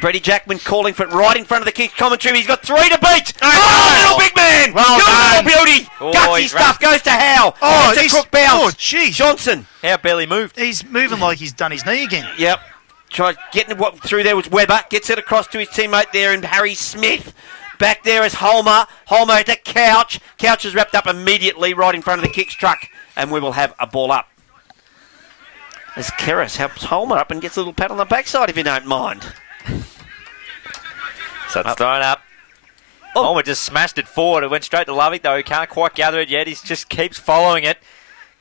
Brady Jackman calling for it right in front of the kick commentary. He's got 3 to beat. Little big man. Well done. Little beauty. Gutsy stuff goes to Howe. It's a crook bounce. Jeez. Johnson. How barely moved. He's moving like he's done his knee again. Yep. Tried getting what through there was Webber. Gets it across to his teammate there and Harry Smith. Back there is Holmer. Holmer to Couch. Couch is wrapped up immediately right in front of the kicks truck. And we will have a ball up. As Keris helps Holmer up and gets a little pat on the backside if you don't mind. So it's thrown up. Holmer just smashed it forward. It went straight to Lovick, though. He can't quite gather it yet. He just keeps following it.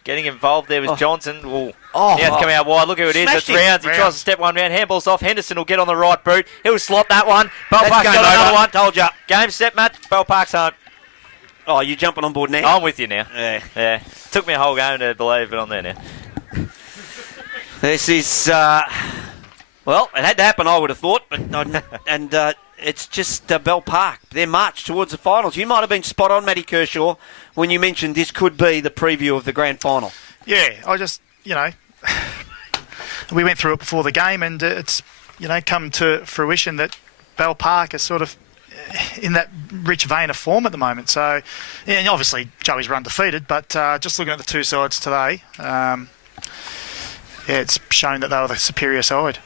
Getting involved there was Johnson. Now it's coming out wide. Look who it is. It's Rounds. He tries to step one round. Handball's off. Henderson will get on the right boot. He'll slot that one. Bell Park's got another one. Told you. Game, set, match. Bell Park's home. Oh, you jumping on board now? I'm with you now. Yeah. Took me a whole game to believe, but I'm there now. This is, well, it had to happen, I would have thought, but it's just Bell Park. Their march towards the finals. You might have been spot on, Matty Kershaw, when you mentioned this could be the preview of the grand final. Yeah, I just, we went through it before the game, and it's, come to fruition that Bell Park is sort of in that rich vein of form at the moment. So, and obviously, Joey's were undefeated, but just looking at the two sides today, it's shown that they were the superior side.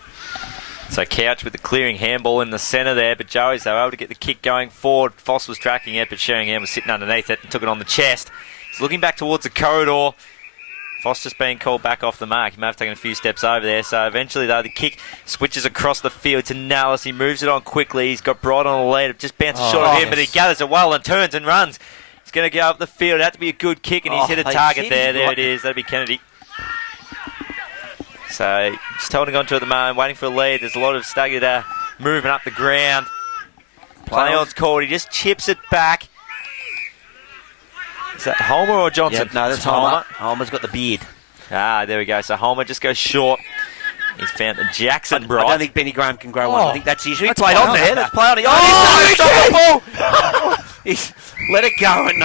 So Couch with the clearing handball in the centre there, but Joey's, they were able to get the kick going forward. Foss was tracking it, but Sheringham was sitting underneath it and took it on the chest. He's looking back towards the corridor. Foss just being called back off the mark. He may have taken a few steps over there. So eventually, though, the kick switches across the field to Nallis. He moves it on quickly. He's got Bright on the lead. It just bounces short of him, but he gathers it well and turns and runs. He's going to go up the field. It had to be a good kick, and he's hit a target there. There it is. That'll be Kennedy. So just holding on to it at the moment, waiting for a lead. There's a lot of staggered movement up the ground. Play on's called. He just chips it back. Is that Holmer or Johnson? Yep, no, that's Holmer. Holmer's got the beard. There we go. So Holmer just goes short. He's found the Jackson Bright. I don't think Benny Graham can grow one. I think that's the issue. He That's played on there. That's play on. He's let it go. And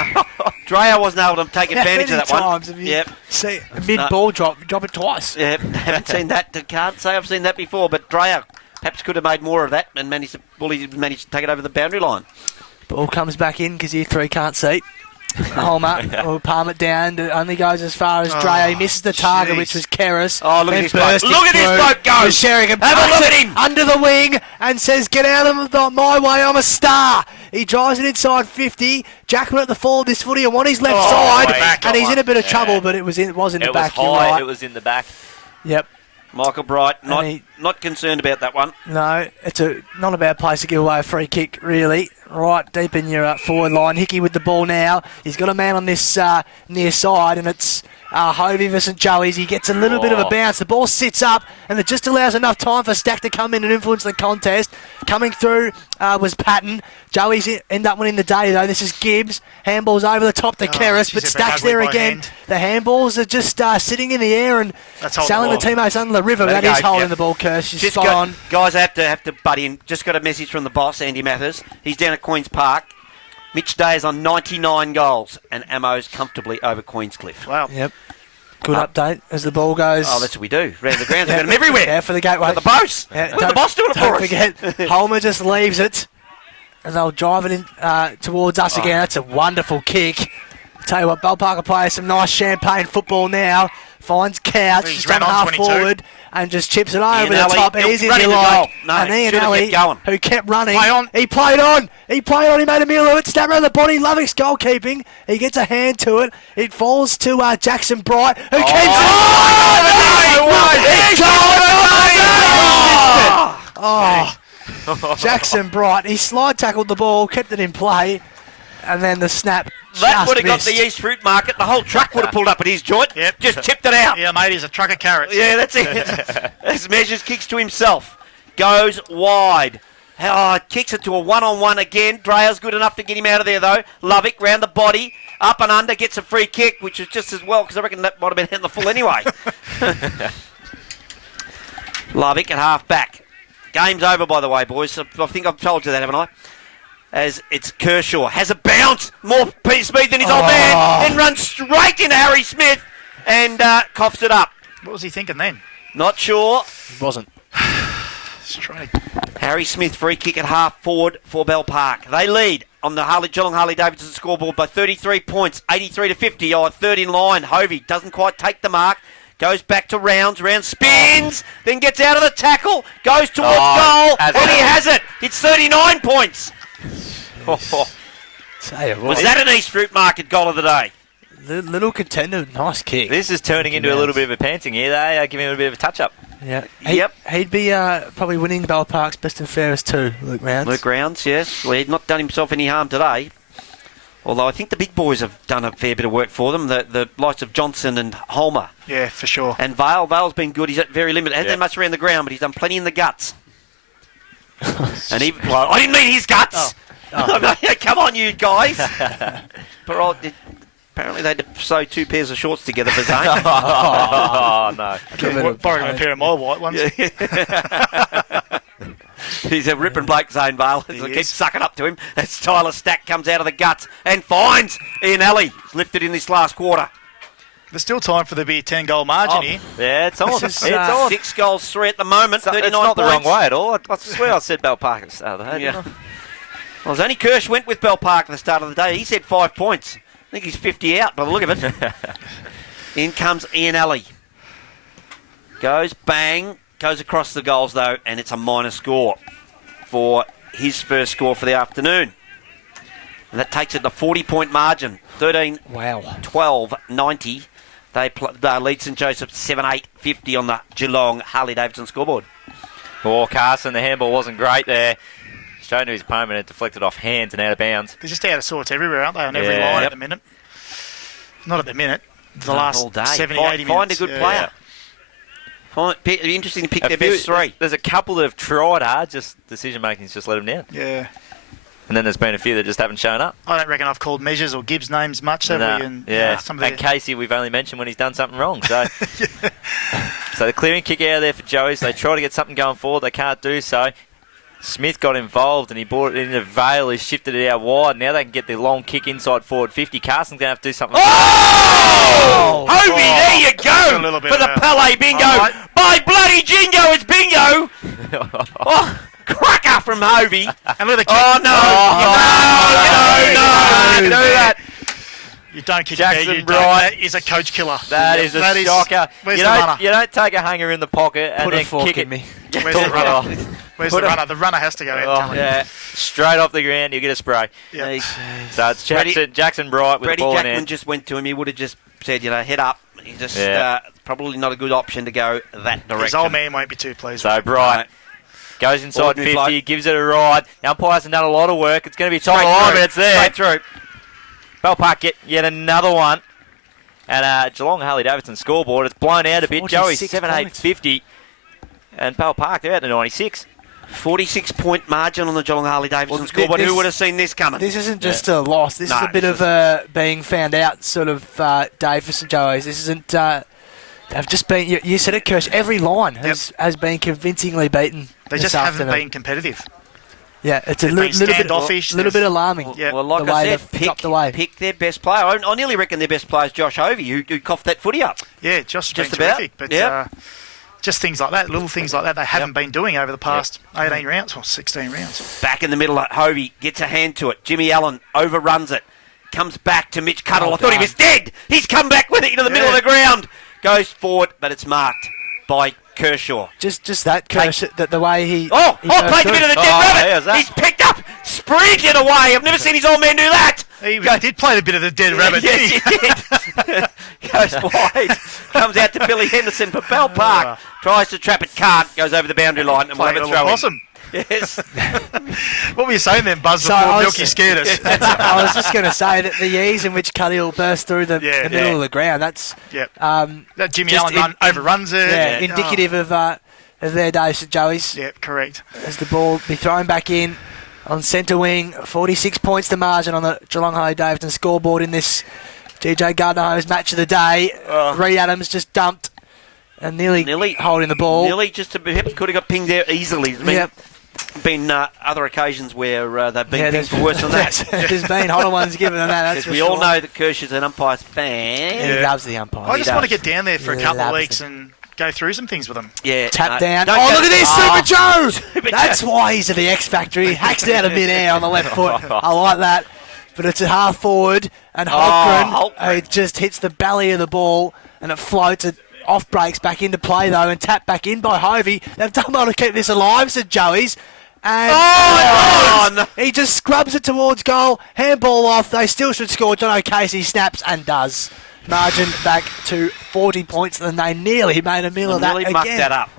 Dreyer wasn't able to take advantage of that one. Yep. See, mid-ball drop it twice. Yep, haven't seen that. Can't say I've seen that before, but Dreyer perhaps could have made more of that and managed to take it over the boundary line. Ball comes back in because year 3 can't see. Holmer will palm it down. It only goes as far as Dreyer. He misses the target, which was Keris. Oh, look at this bloke. Look at this bloke go. Sheringham have a look at him. Under the wing and says, get out of my way, I'm a star. He drives it inside 50. Jackman at the fall of this footy and on his left side. And he's in a bit of trouble, but it was in the back. It was high. It was in the back. Yep. Michael Bright, not concerned about that one. No, it's not a bad place to give away a free kick, really. Right deep in your forward line. Hickey with the ball now. He's got a man on this near side, and it's Hovey versus Joey's. He gets a little bit of a bounce. The ball sits up, and it just allows enough time for Stack to come in and influence the contest. Coming through was Patton. Joey's end up winning the day, though. This is Gibbs. Handball's over the top to Keris, but Stack's there again. The handballs are just sitting in the air and selling the teammates under the river. That is holding the ball, Kirsch. She's spot on. Guys have to butt in. Just got a message from the boss, Andy Mathers. He's down at Queen's Park. Mitch Day is on 99 goals, and Ammo's comfortably over Queenscliff. Wow. Yep. Good update as the ball goes. Oh, that's what we do. Round the grounds, we've got them everywhere. Yeah, for the gateway. For the boss. Yeah, the boss doing it for us. Don't forget, Holmer just leaves it, and they'll drive it in towards us again. That's a wonderful kick. Tell you what, Bell Park will play some nice champagne football now. Finds Couch, just on half forward, and just chips it over the top. Easy as you like. And Ian Alley, who kept running, he played on. He made a meal of it. Snap around the body. Lovick's goalkeeping. He gets a hand to it. It falls to Jackson Bright, who keeps it. Jackson Bright. He slide tackled the ball, kept it in play, and then the snap. That would have got the East Fruit Market. The whole truck would have pulled up at his joint. Yep. Just tipped it out. Yeah, mate, he's a truck of carrots. Yeah, that's it. As Measures kicks to himself. Goes wide. Oh, kicks it to a one-on-one again. Dreher's good enough to get him out of there, though. Lovick round the body, up and under, gets a free kick, which is just as well, because I reckon that might have been hitting the full anyway. Lovick at half-back. Game's over, by the way, boys. I think I've told you that, haven't I? As it's Kershaw. Has a bounce. More speed than his old man. Then runs straight into Harry Smith and coughs it up. What was he thinking then? Not sure. It wasn't. Straight. Harry Smith free kick at half forward for Bell Park. They lead on the Geelong Harley-Davidson scoreboard by 33 points, 83 to 50. Third in line. Hovey doesn't quite take the mark. Goes back to Rounds. Rounds spins, then gets out of the tackle, goes towards goal, and he has it. It's 39 points. Was that an East Fruit Market goal of the day? Little contender, nice kick. This is turning into a little bit of a panting here. They are giving him a bit of a touch-up. Yeah. Yep. He'd be probably winning Bell Park's best and fairest too, Luke Rounds. Luke Rounds, yes. Well, he'd not done himself any harm today. Although I think the big boys have done a fair bit of work for them. The likes of Johnson and Holmer. Yeah, for sure. And Vale. Vale's been good. He's at very limited. Hasn't done much around the ground, but he's done plenty in the guts. And I didn't mean his guts. Come on, you guys. But apparently they had to sew 2 pairs of shorts together for Zane. Oh, no. Borrowed him a pair of my white ones. He's a ripping bloke, Zane Vale. So keep sucking up to him. As Tyler Stack comes out of the guts and finds Ian Alley. Lifted in this last quarter. There's still time for there to be a 10-goal margin here. Yeah, it's on. This is, It's on. 6 goals, 3 at the moment. 39 It's not the wrong points. way at all. I swear I said Bell Park at the start of the day. Yeah. didn't I? Well, it was only Kirsch went with Bell Park at the start of the day. He said 5 points. I think he's 50 out by the look of it. In comes Ian Alley. Goes, bang. Goes across the goals, though, and it's a minor score for his first score for the afternoon. And that takes it to 40-point margin. 13-12, 90. They lead St Joseph's 7-8, 50 on the Geelong Harley-Davidson scoreboard. Oh, Carson, the handball wasn't great there. Straight to his opponent and deflected off hands and out of bounds. They're just out of sorts everywhere, aren't they, on every line at the minute? Not at the minute. The last all day. 70, 80 minutes. Find a good player. It'd be interesting to pick their best 3. There's a couple that have tried hard, just decision-making's just let them down. Yeah. And then there's been a few that just haven't shown up. I don't reckon I've called Measures or Gibbs names much, have we? And, some of and Casey we've only mentioned when he's done something wrong. So so the clearing kick out of there for Joey's. They try to get something going forward. They can't do so. Smith got involved and he brought it into Vale. He shifted it out wide. Now they can get the long kick inside forward 50. Carson's going to have to do something. Oh! Hovey, there you go for the Palais bingo. By bloody jingo, it's bingo. Cracker from Hovey. And look at the kick. Oh, no. No. Do that. You don't kick Jackson it. You Bright. don't. That is a coach killer. That is a shocker. Where's You the runner? don't take a hanger in the pocket and Put a then fork kick in it. me. Where's the runner? Where's the runner? The runner has to go out. Yeah, straight off the ground, you get a spray. Yeah. So it's Jackson Bright with Brady the ball in Jackman hand. just went to him. He would have just said, head up. He just Yeah. probably not a good option to go that direction. His old man won't be too pleased. So Bright goes inside Ordinary 50, bloke. gives it a ride. The umpire hasn't done a lot of work. It's going to be tight line, but it's there. Straight through. Bell Park get yet another one. And Geelong Harley-Davidson scoreboard, it's blown out a bit. Joey, 7-8, 50. And Bell Park, they're out to 96. 46-point margin on the Geelong Harley-Davidson Well, scoreboard. this- Who would have seen this coming? This isn't just a loss. This is No, a bit of being found out sort of day for St Joey's. This isn't... they've just been... You said it, Kirsch. Every line has been convincingly beaten. They this just haven't afternoon. been competitive. Yeah, it's a They've little been bit standoffish. little bit alarming. Yeah. Well, like the I way said, they've dropped away. pick their best player. I nearly reckon their best player is Josh Hovey, who coughed that footy up. Yeah, Josh has Just been about. terrific. But Yep. just things like that, little things like that, they haven't been doing over the past 18 rounds or 16 rounds. Back in the middle, Hovey gets a hand to it. Jimmy Allen overruns it. Comes back to Mitch Cuddle. I thought he was dead. He's come back with it into the middle of the ground. Goes forward, but it's marked by Kershaw. Just that, Kirsch, the way he... Oh, he played goes a bit of the through. dead there's rabbit. that. He's picked up, sprinted away. I've never seen his old man do that. He did play a bit of the dead rabbit, didn't he? Yes, he did. Goes wide. Comes out to Billy Henderson for Bell Park. Tries to trap it, can't. Goes over the boundary line and we'll have Played a a throw in. awesome. Yes. What were you saying then, Buzz, So before I was- Milky scared us? I was just going to say that the ease in which Cuddill burst through the middle of the ground, that's Yep. um, That Jimmy just Allen overruns it. indicative of of their days at Joey's. Yep, correct. As the ball be thrown back in on centre wing. 46 points the margin on the Geelong Harley-Davidson scoreboard in this GJ Gardner-Holmes match of the day. Reed Adams just dumped and nearly holding the ball. Nearly just could have got pinged there easily. There's been other occasions where they've been pinged for worse than that. There's been hotter ones given than that, that's Because for we sure. all know that Kirsch is an umpire's fan. He loves the umpire. I just want to get down there for a couple of loves weeks and go through some things with them. Yeah, Tap down. don't Oh, go- look at this, Oh, Super Joe! That's why he's at the X Factor. He hacks it out of mid-air on the left foot. I like that. But it's a half forward, and Holmgren, it just hits the belly of the ball, and it floats. It off breaks back into play, though, and tapped back in by Hovey. They've done well to keep this alive, said Joey's. And he just scrubs it towards goal. Handball off. They still should score. John O'Casey snaps and does. Margin back to 40 points, and they nearly made a meal of that Nearly again. mucked that up.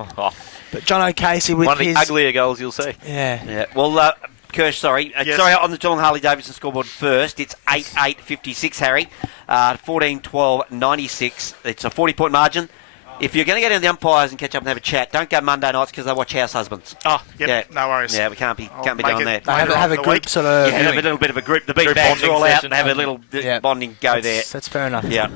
But John O'Casey with One of the his... uglier goals you'll see. Yeah. Well, Kirsch, sorry. Yes. Sorry, on the Geelong Harley-Davidson scoreboard first, it's 8-8-56, Harry. 14-12-96. It's a 40-point margin. If you're going to go down to the umpires and catch up and have a chat, don't go Monday nights because they watch House Husbands. Oh, yep, no worries. Yeah, we can't be I'll doing make that. it- They have a the group week. sort of... Yeah, have a little bit of a group. The big Group bags are all bonding out session. and have a little bonding go there. That's fair enough. Yeah.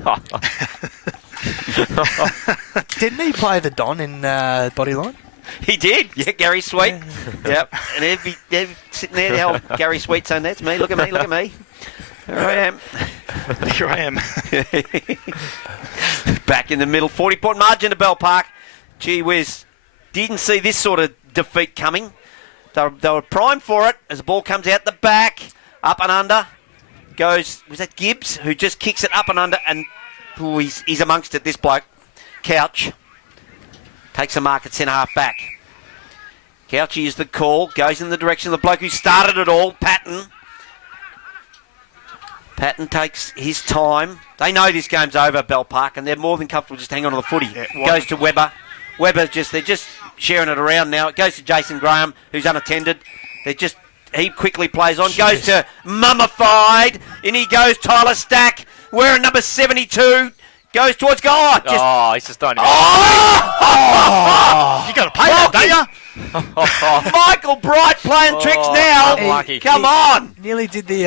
Didn't he play the Don in Bodyline? He did. Yeah, Gary Sweet. Yep. And they'd be sitting there, the old Gary Sweet saying, that's me. Look at me. Look at me. Here I am. Here I am. Back in the middle. 40-point margin to Bell Park. Gee whiz. Didn't see this sort of defeat coming. They were primed for it as the ball comes out the back. Up and under. Was that Gibbs who just kicks it up and under? And he's amongst it, this bloke. Couch. Takes a mark at centre half back. Couchy is the call. Goes in the direction of the bloke who started it all. Patton takes his time. They know this game's over, Bell Park, and they're more than comfortable just hang on to the footy. Yeah, Goes to Webber. They're just sharing it around now. It goes to Jason Graham, who's unattended. He quickly plays on. Goes to Mummified. In he goes, Tyler Stack. Wearing number 72. Goes towards goal. He's just done. You got to pay that, don't you? Michael Bright playing tricks now. Unlucky. Come on. Nearly did the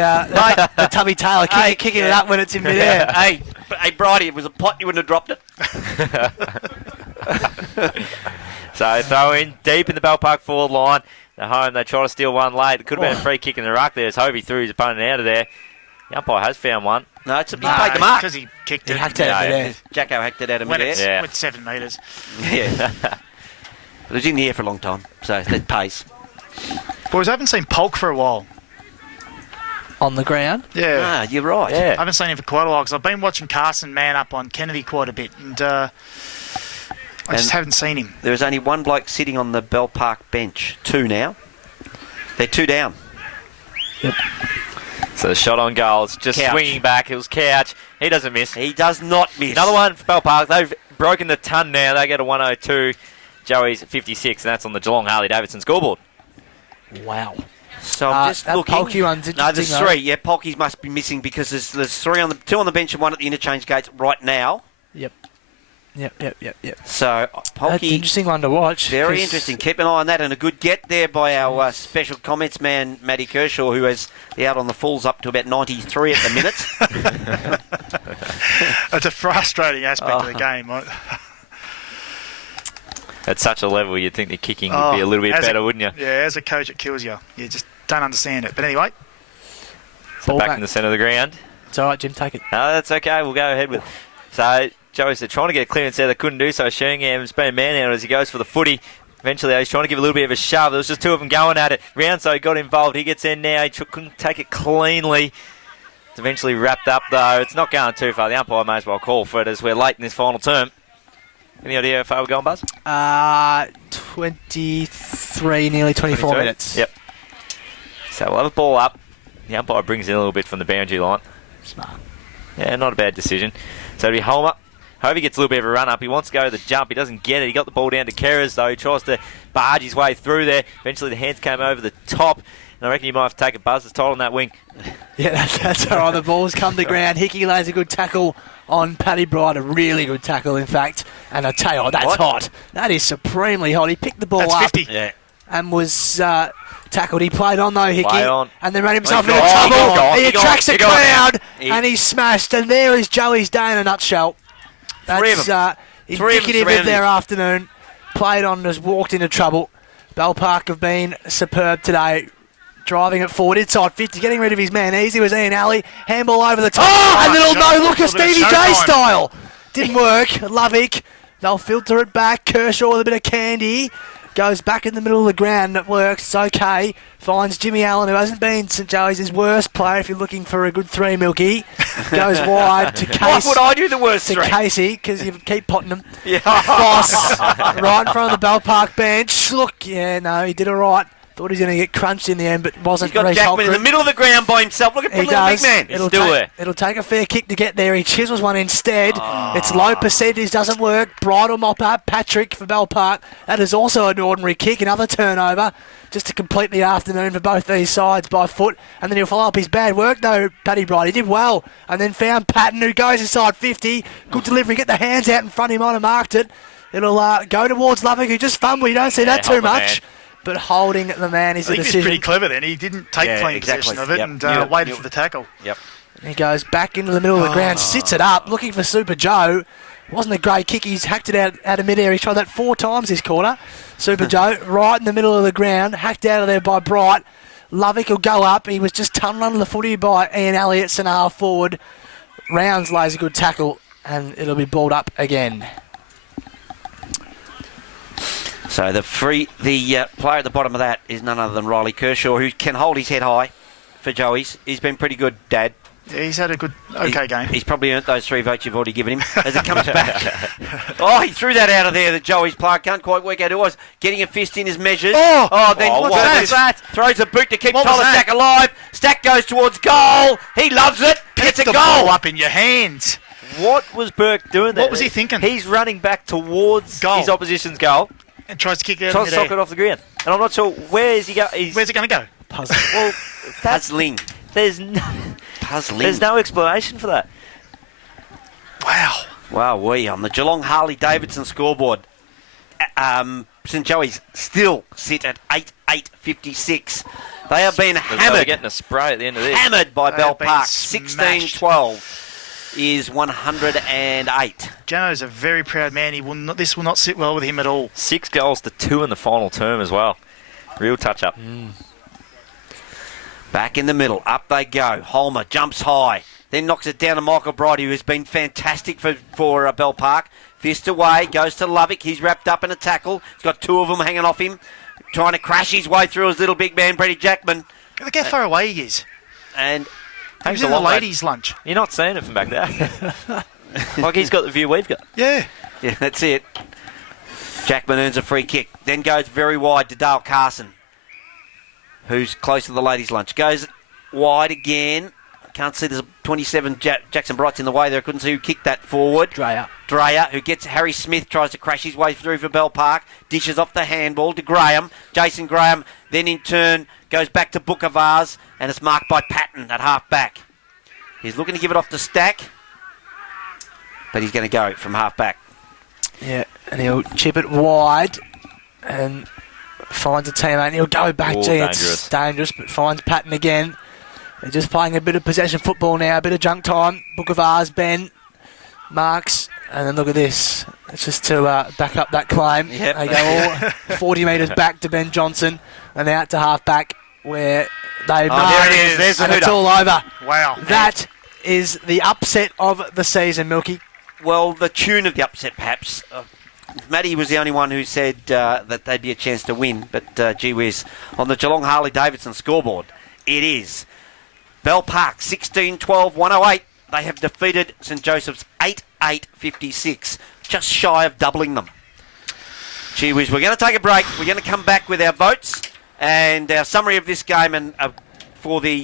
Tubby Taylor kicking it up when it's in midair. Hey, Brighty, if it was a pot, you wouldn't have dropped it. So throw in deep in the Bell Park forward line. They're home. They try to steal one late. It could have been a free kick in the ruck there as Hovey threw his opponent out of there. The umpire has found one. No, he played the mark. Because he kicked He it. hacked it out of midair. Jacko hacked it out of When midair. it's Yeah. with 7 metres. Yeah. It was in the air for a long time, so that pays. Boys, I haven't seen Polk for a while. On the ground. Yeah. You're right. I Yeah. haven't seen him for quite a while because I've been watching Carson man up on Kennedy quite a bit, and I just haven't seen him. There is only one bloke sitting on the Bell Park bench. 2 now. They're 2 down. So the shot on goal. It's just Couch. swinging back. It was Couch. He doesn't miss. He does not miss. Another one for Bell Park. They've broken the ton now. They get a 102. Joey's 56, and that's on the Geelong Harley-Davidson scoreboard. Wow. So I'm just that looking. Polky one's No, there's interesting, 3. Yeah, Polky's must be missing because there's 2 on the bench and 1 at the interchange gates right now. Yep. So That's an Polky, interesting one to watch. very 'cause interesting. Keep an eye on that, and a good get there by our special comments man, Matty Kershaw, who has the out on the fulls up to about 93 at the minute. It's a frustrating aspect of the game. At such a level, you'd think the kicking would be a little bit as better, wouldn't you? Yeah, as a coach, it kills you. You just don't understand it. But anyway, So Ball back back. in the centre of the ground. It's all right, Jim. Take it. No, that's okay. We'll go ahead with. So Joey's trying to get a clearance there. They couldn't do so. Shernham's been man out as he goes for the footy. Eventually, he's trying to give a little bit of a shove. There was just 2 of them going at it. Roundso got involved. He gets in now. He couldn't take it cleanly. It's eventually wrapped up, though. It's not going too far. The umpire may as well call for it as we're late in this final term. Any idea how far we're going, Buzz? 23, nearly 24 22? minutes. Yep. So we'll have a ball up. The umpire brings in a little bit from the boundary line. Smart. Yeah, not a bad decision. So it'll be Homer. Hovey gets a little bit of a run up. He wants to go to the jump. He doesn't get it. He got the ball down to Kerrers, though. He tries to barge his way through there. Eventually, the hands came over the top. And I reckon you might have to take a buzz. It's tight on that wing. Yeah, that's all right. The ball's come to ground. Hickey lays a good tackle on Paddy Bright, a really good tackle, in fact. And I tell you, that's hot. That is supremely hot. He picked the ball That's up 50. Yeah. and was tackled. He played on, though, Hickey. Play on. And then ran himself He into got- trouble. he got- He he got- attracts he a got- crowd, he- and he's smashed. And there is Joey's day in a nutshell. Three of That's Three of them indicative of surrounded their him. afternoon. Played on, has walked into trouble. Bell Park have been superb today. Driving it forward inside 50, getting rid of his man. Easy was Ian Alley. Handball over the top. A little no-looker, Stevie J style. Didn't work. Lovick. They'll filter it back. Kershaw with a bit of candy. Goes back in the middle of the ground. It works. It's okay. Finds Jimmy Allen, who hasn't been St. Joey's his worst player if you're looking for a good three, Milky. Goes wide to Why Casey. would I do the worst To three? Casey, because you keep potting him. Yeah. Foss, right in front of the Bell Park bench. Look, yeah, no, he did all right. Thought he was going to get crunched in the end, but wasn't. He's got Reece Jackman in the Holcroft. middle of the ground by himself. Look at the He little big does. man. It'll still take, there. it'll take a fair kick to get there. He chisels one instead. It's low percentage, doesn't work. Bridle mop up. Patrick for Bell Park. That is also an ordinary kick. Another turnover just to complete the afternoon for both these sides by foot. And then he'll follow up his bad work, though, Paddy Bright. He did well. And then found Patton, who goes inside 50. Good delivery. Get the hands out in front. He might have marked it. It'll go towards Lovick, who just fumbled. You don't see that too hold the much. man. But holding the man is I the think he was decision. pretty clever then. He didn't take Yeah, clean exactly. possession of it Yep. and Yep. waited Yep. for the tackle. Yep. He goes back into the middle of the ground, sits it up, looking for Super Joe. Wasn't a great kick. He's hacked it out of midair. He's tried that 4 times this quarter. Super Joe, right in the middle of the ground, hacked out of there by Bright. Lovick will go up. He was just tunneled under the footy by Ian Elliott, centre half forward. Rounds lays a good tackle, and it'll be balled up again. So the player at the bottom of that is none other than Riley Kershaw, who can hold his head high for Joey's. He's been pretty good, Dad. Yeah, he's had a good, okay game. He's probably earned those 3 votes you've already given him as it comes back. Oh, he threw that out of there, the Joey's player. Can't quite work out who it was. Getting a fist in his measures. Then what's what that? was that? Throws a boot to keep What was Tyler that? Stack alive. Stack goes towards goal. He loves it. Gets a the goal. ball up in your hands. What was Burke doing there? What was he thinking? He's running back towards Goal. his opposition's goal. And tries to kick it out Trying in to sock it midair. off the ground. And I'm not sure where is he going. Where's it going to go? Puzzle. Well, that's, Puzzling. there's no, Puzzling. there's no explanation for that. Wow. Wow, we on the Geelong Harley-Davidson scoreboard. St. Joey's still sit at 8-8-56. They have been They're hammered. getting a spray at the end of this. Hammered by They Bell have been Park. smashed. 16-12 is 108. Jano's a very proud man. This will not sit well with him at all. 6 goals to 2 in the final term as well. Real touch-up. Back in the middle. Up they go. Holmer jumps high. Then knocks it down to Michael Bright, who has been fantastic for Bell Park. Fist away. Goes to Lovick. He's wrapped up in a tackle. He's got 2 of them hanging off him. Trying to crash his way through his little big man, Brady Jackman. Look how far away he is. And He was a in the lot, mate. ladies' lunch. You're not seeing it from back there. Like he's got the view we've got. Yeah. yeah, that's it. Jackman earns a free kick. Then goes very wide to Dale Carson, who's close to the ladies' lunch. Goes wide again. Can't see there's a 27 Jackson Bright's in the way there. I couldn't see who kicked that forward. Dreyer. Dreyer, who gets Harry Smith, tries to crash his way through for Bell Park. Dishes off the handball to Graham. Jason Graham then in turn goes back to Booker Vase, and it's marked by Patton at half back. He's looking to give it off to Stack, but he's going to go from half back. Yeah, and he'll chip it wide and finds a teammate and he'll go back. Oh, Gee, it's dangerous, but finds Patton again. They're just playing a bit of possession football now, a bit of junk time. Book of R's, Ben, marks, and then look at this. It's just to back up that claim. Yep. They go all 40 metres back to Ben Johnson and out to half back where they mark, there it is. There's the and it's hooter. all over. Wow. That is the upset of the season, Milky. Well, the tune of the upset, perhaps. Matty was the only one who said that they'd be a chance to win, but gee whiz. On the Geelong Harley-Davidson scoreboard, it is Bell Park 16-12, 108. They have defeated St. Joseph's 8-8-56, just shy of doubling them. Gee whiz, we're going to take a break. We're going to come back with our votes and our summary of this game, and for the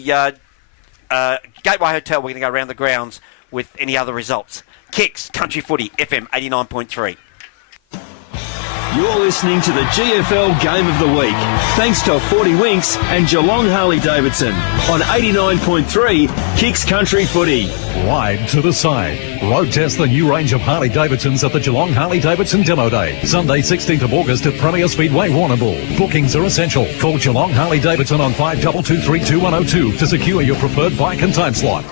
Gateway Hotel, we're going to go around the grounds with any other results. Kicks, Country Footy, FM 89.3. You're listening to the GFL Game of the Week, thanks to 40 Winks and Geelong Harley-Davidson on 89.3 Kicks Country Footy. Wide to the side. Road test the new range of Harley-Davidsons at the Geelong Harley-Davidson Demo Day. Sunday 16th of August at Premier Speedway, Warrnambool. Bookings are essential. Call Geelong Harley-Davidson on 52232102 to secure your preferred bike and time slot.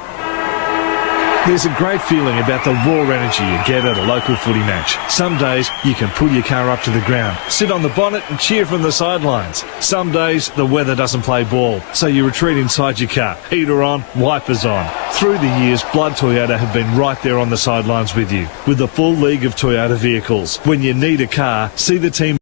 There's a great feeling about the raw energy you get at a local footy match. Some days you can pull your car up to the ground, sit on the bonnet and cheer from the sidelines. Some days the weather doesn't play ball, so you retreat inside your car, heater on, wipers on. Through the years, Blood Toyota have been right there on the sidelines with you, with the full league of Toyota vehicles. When you need a car, see the team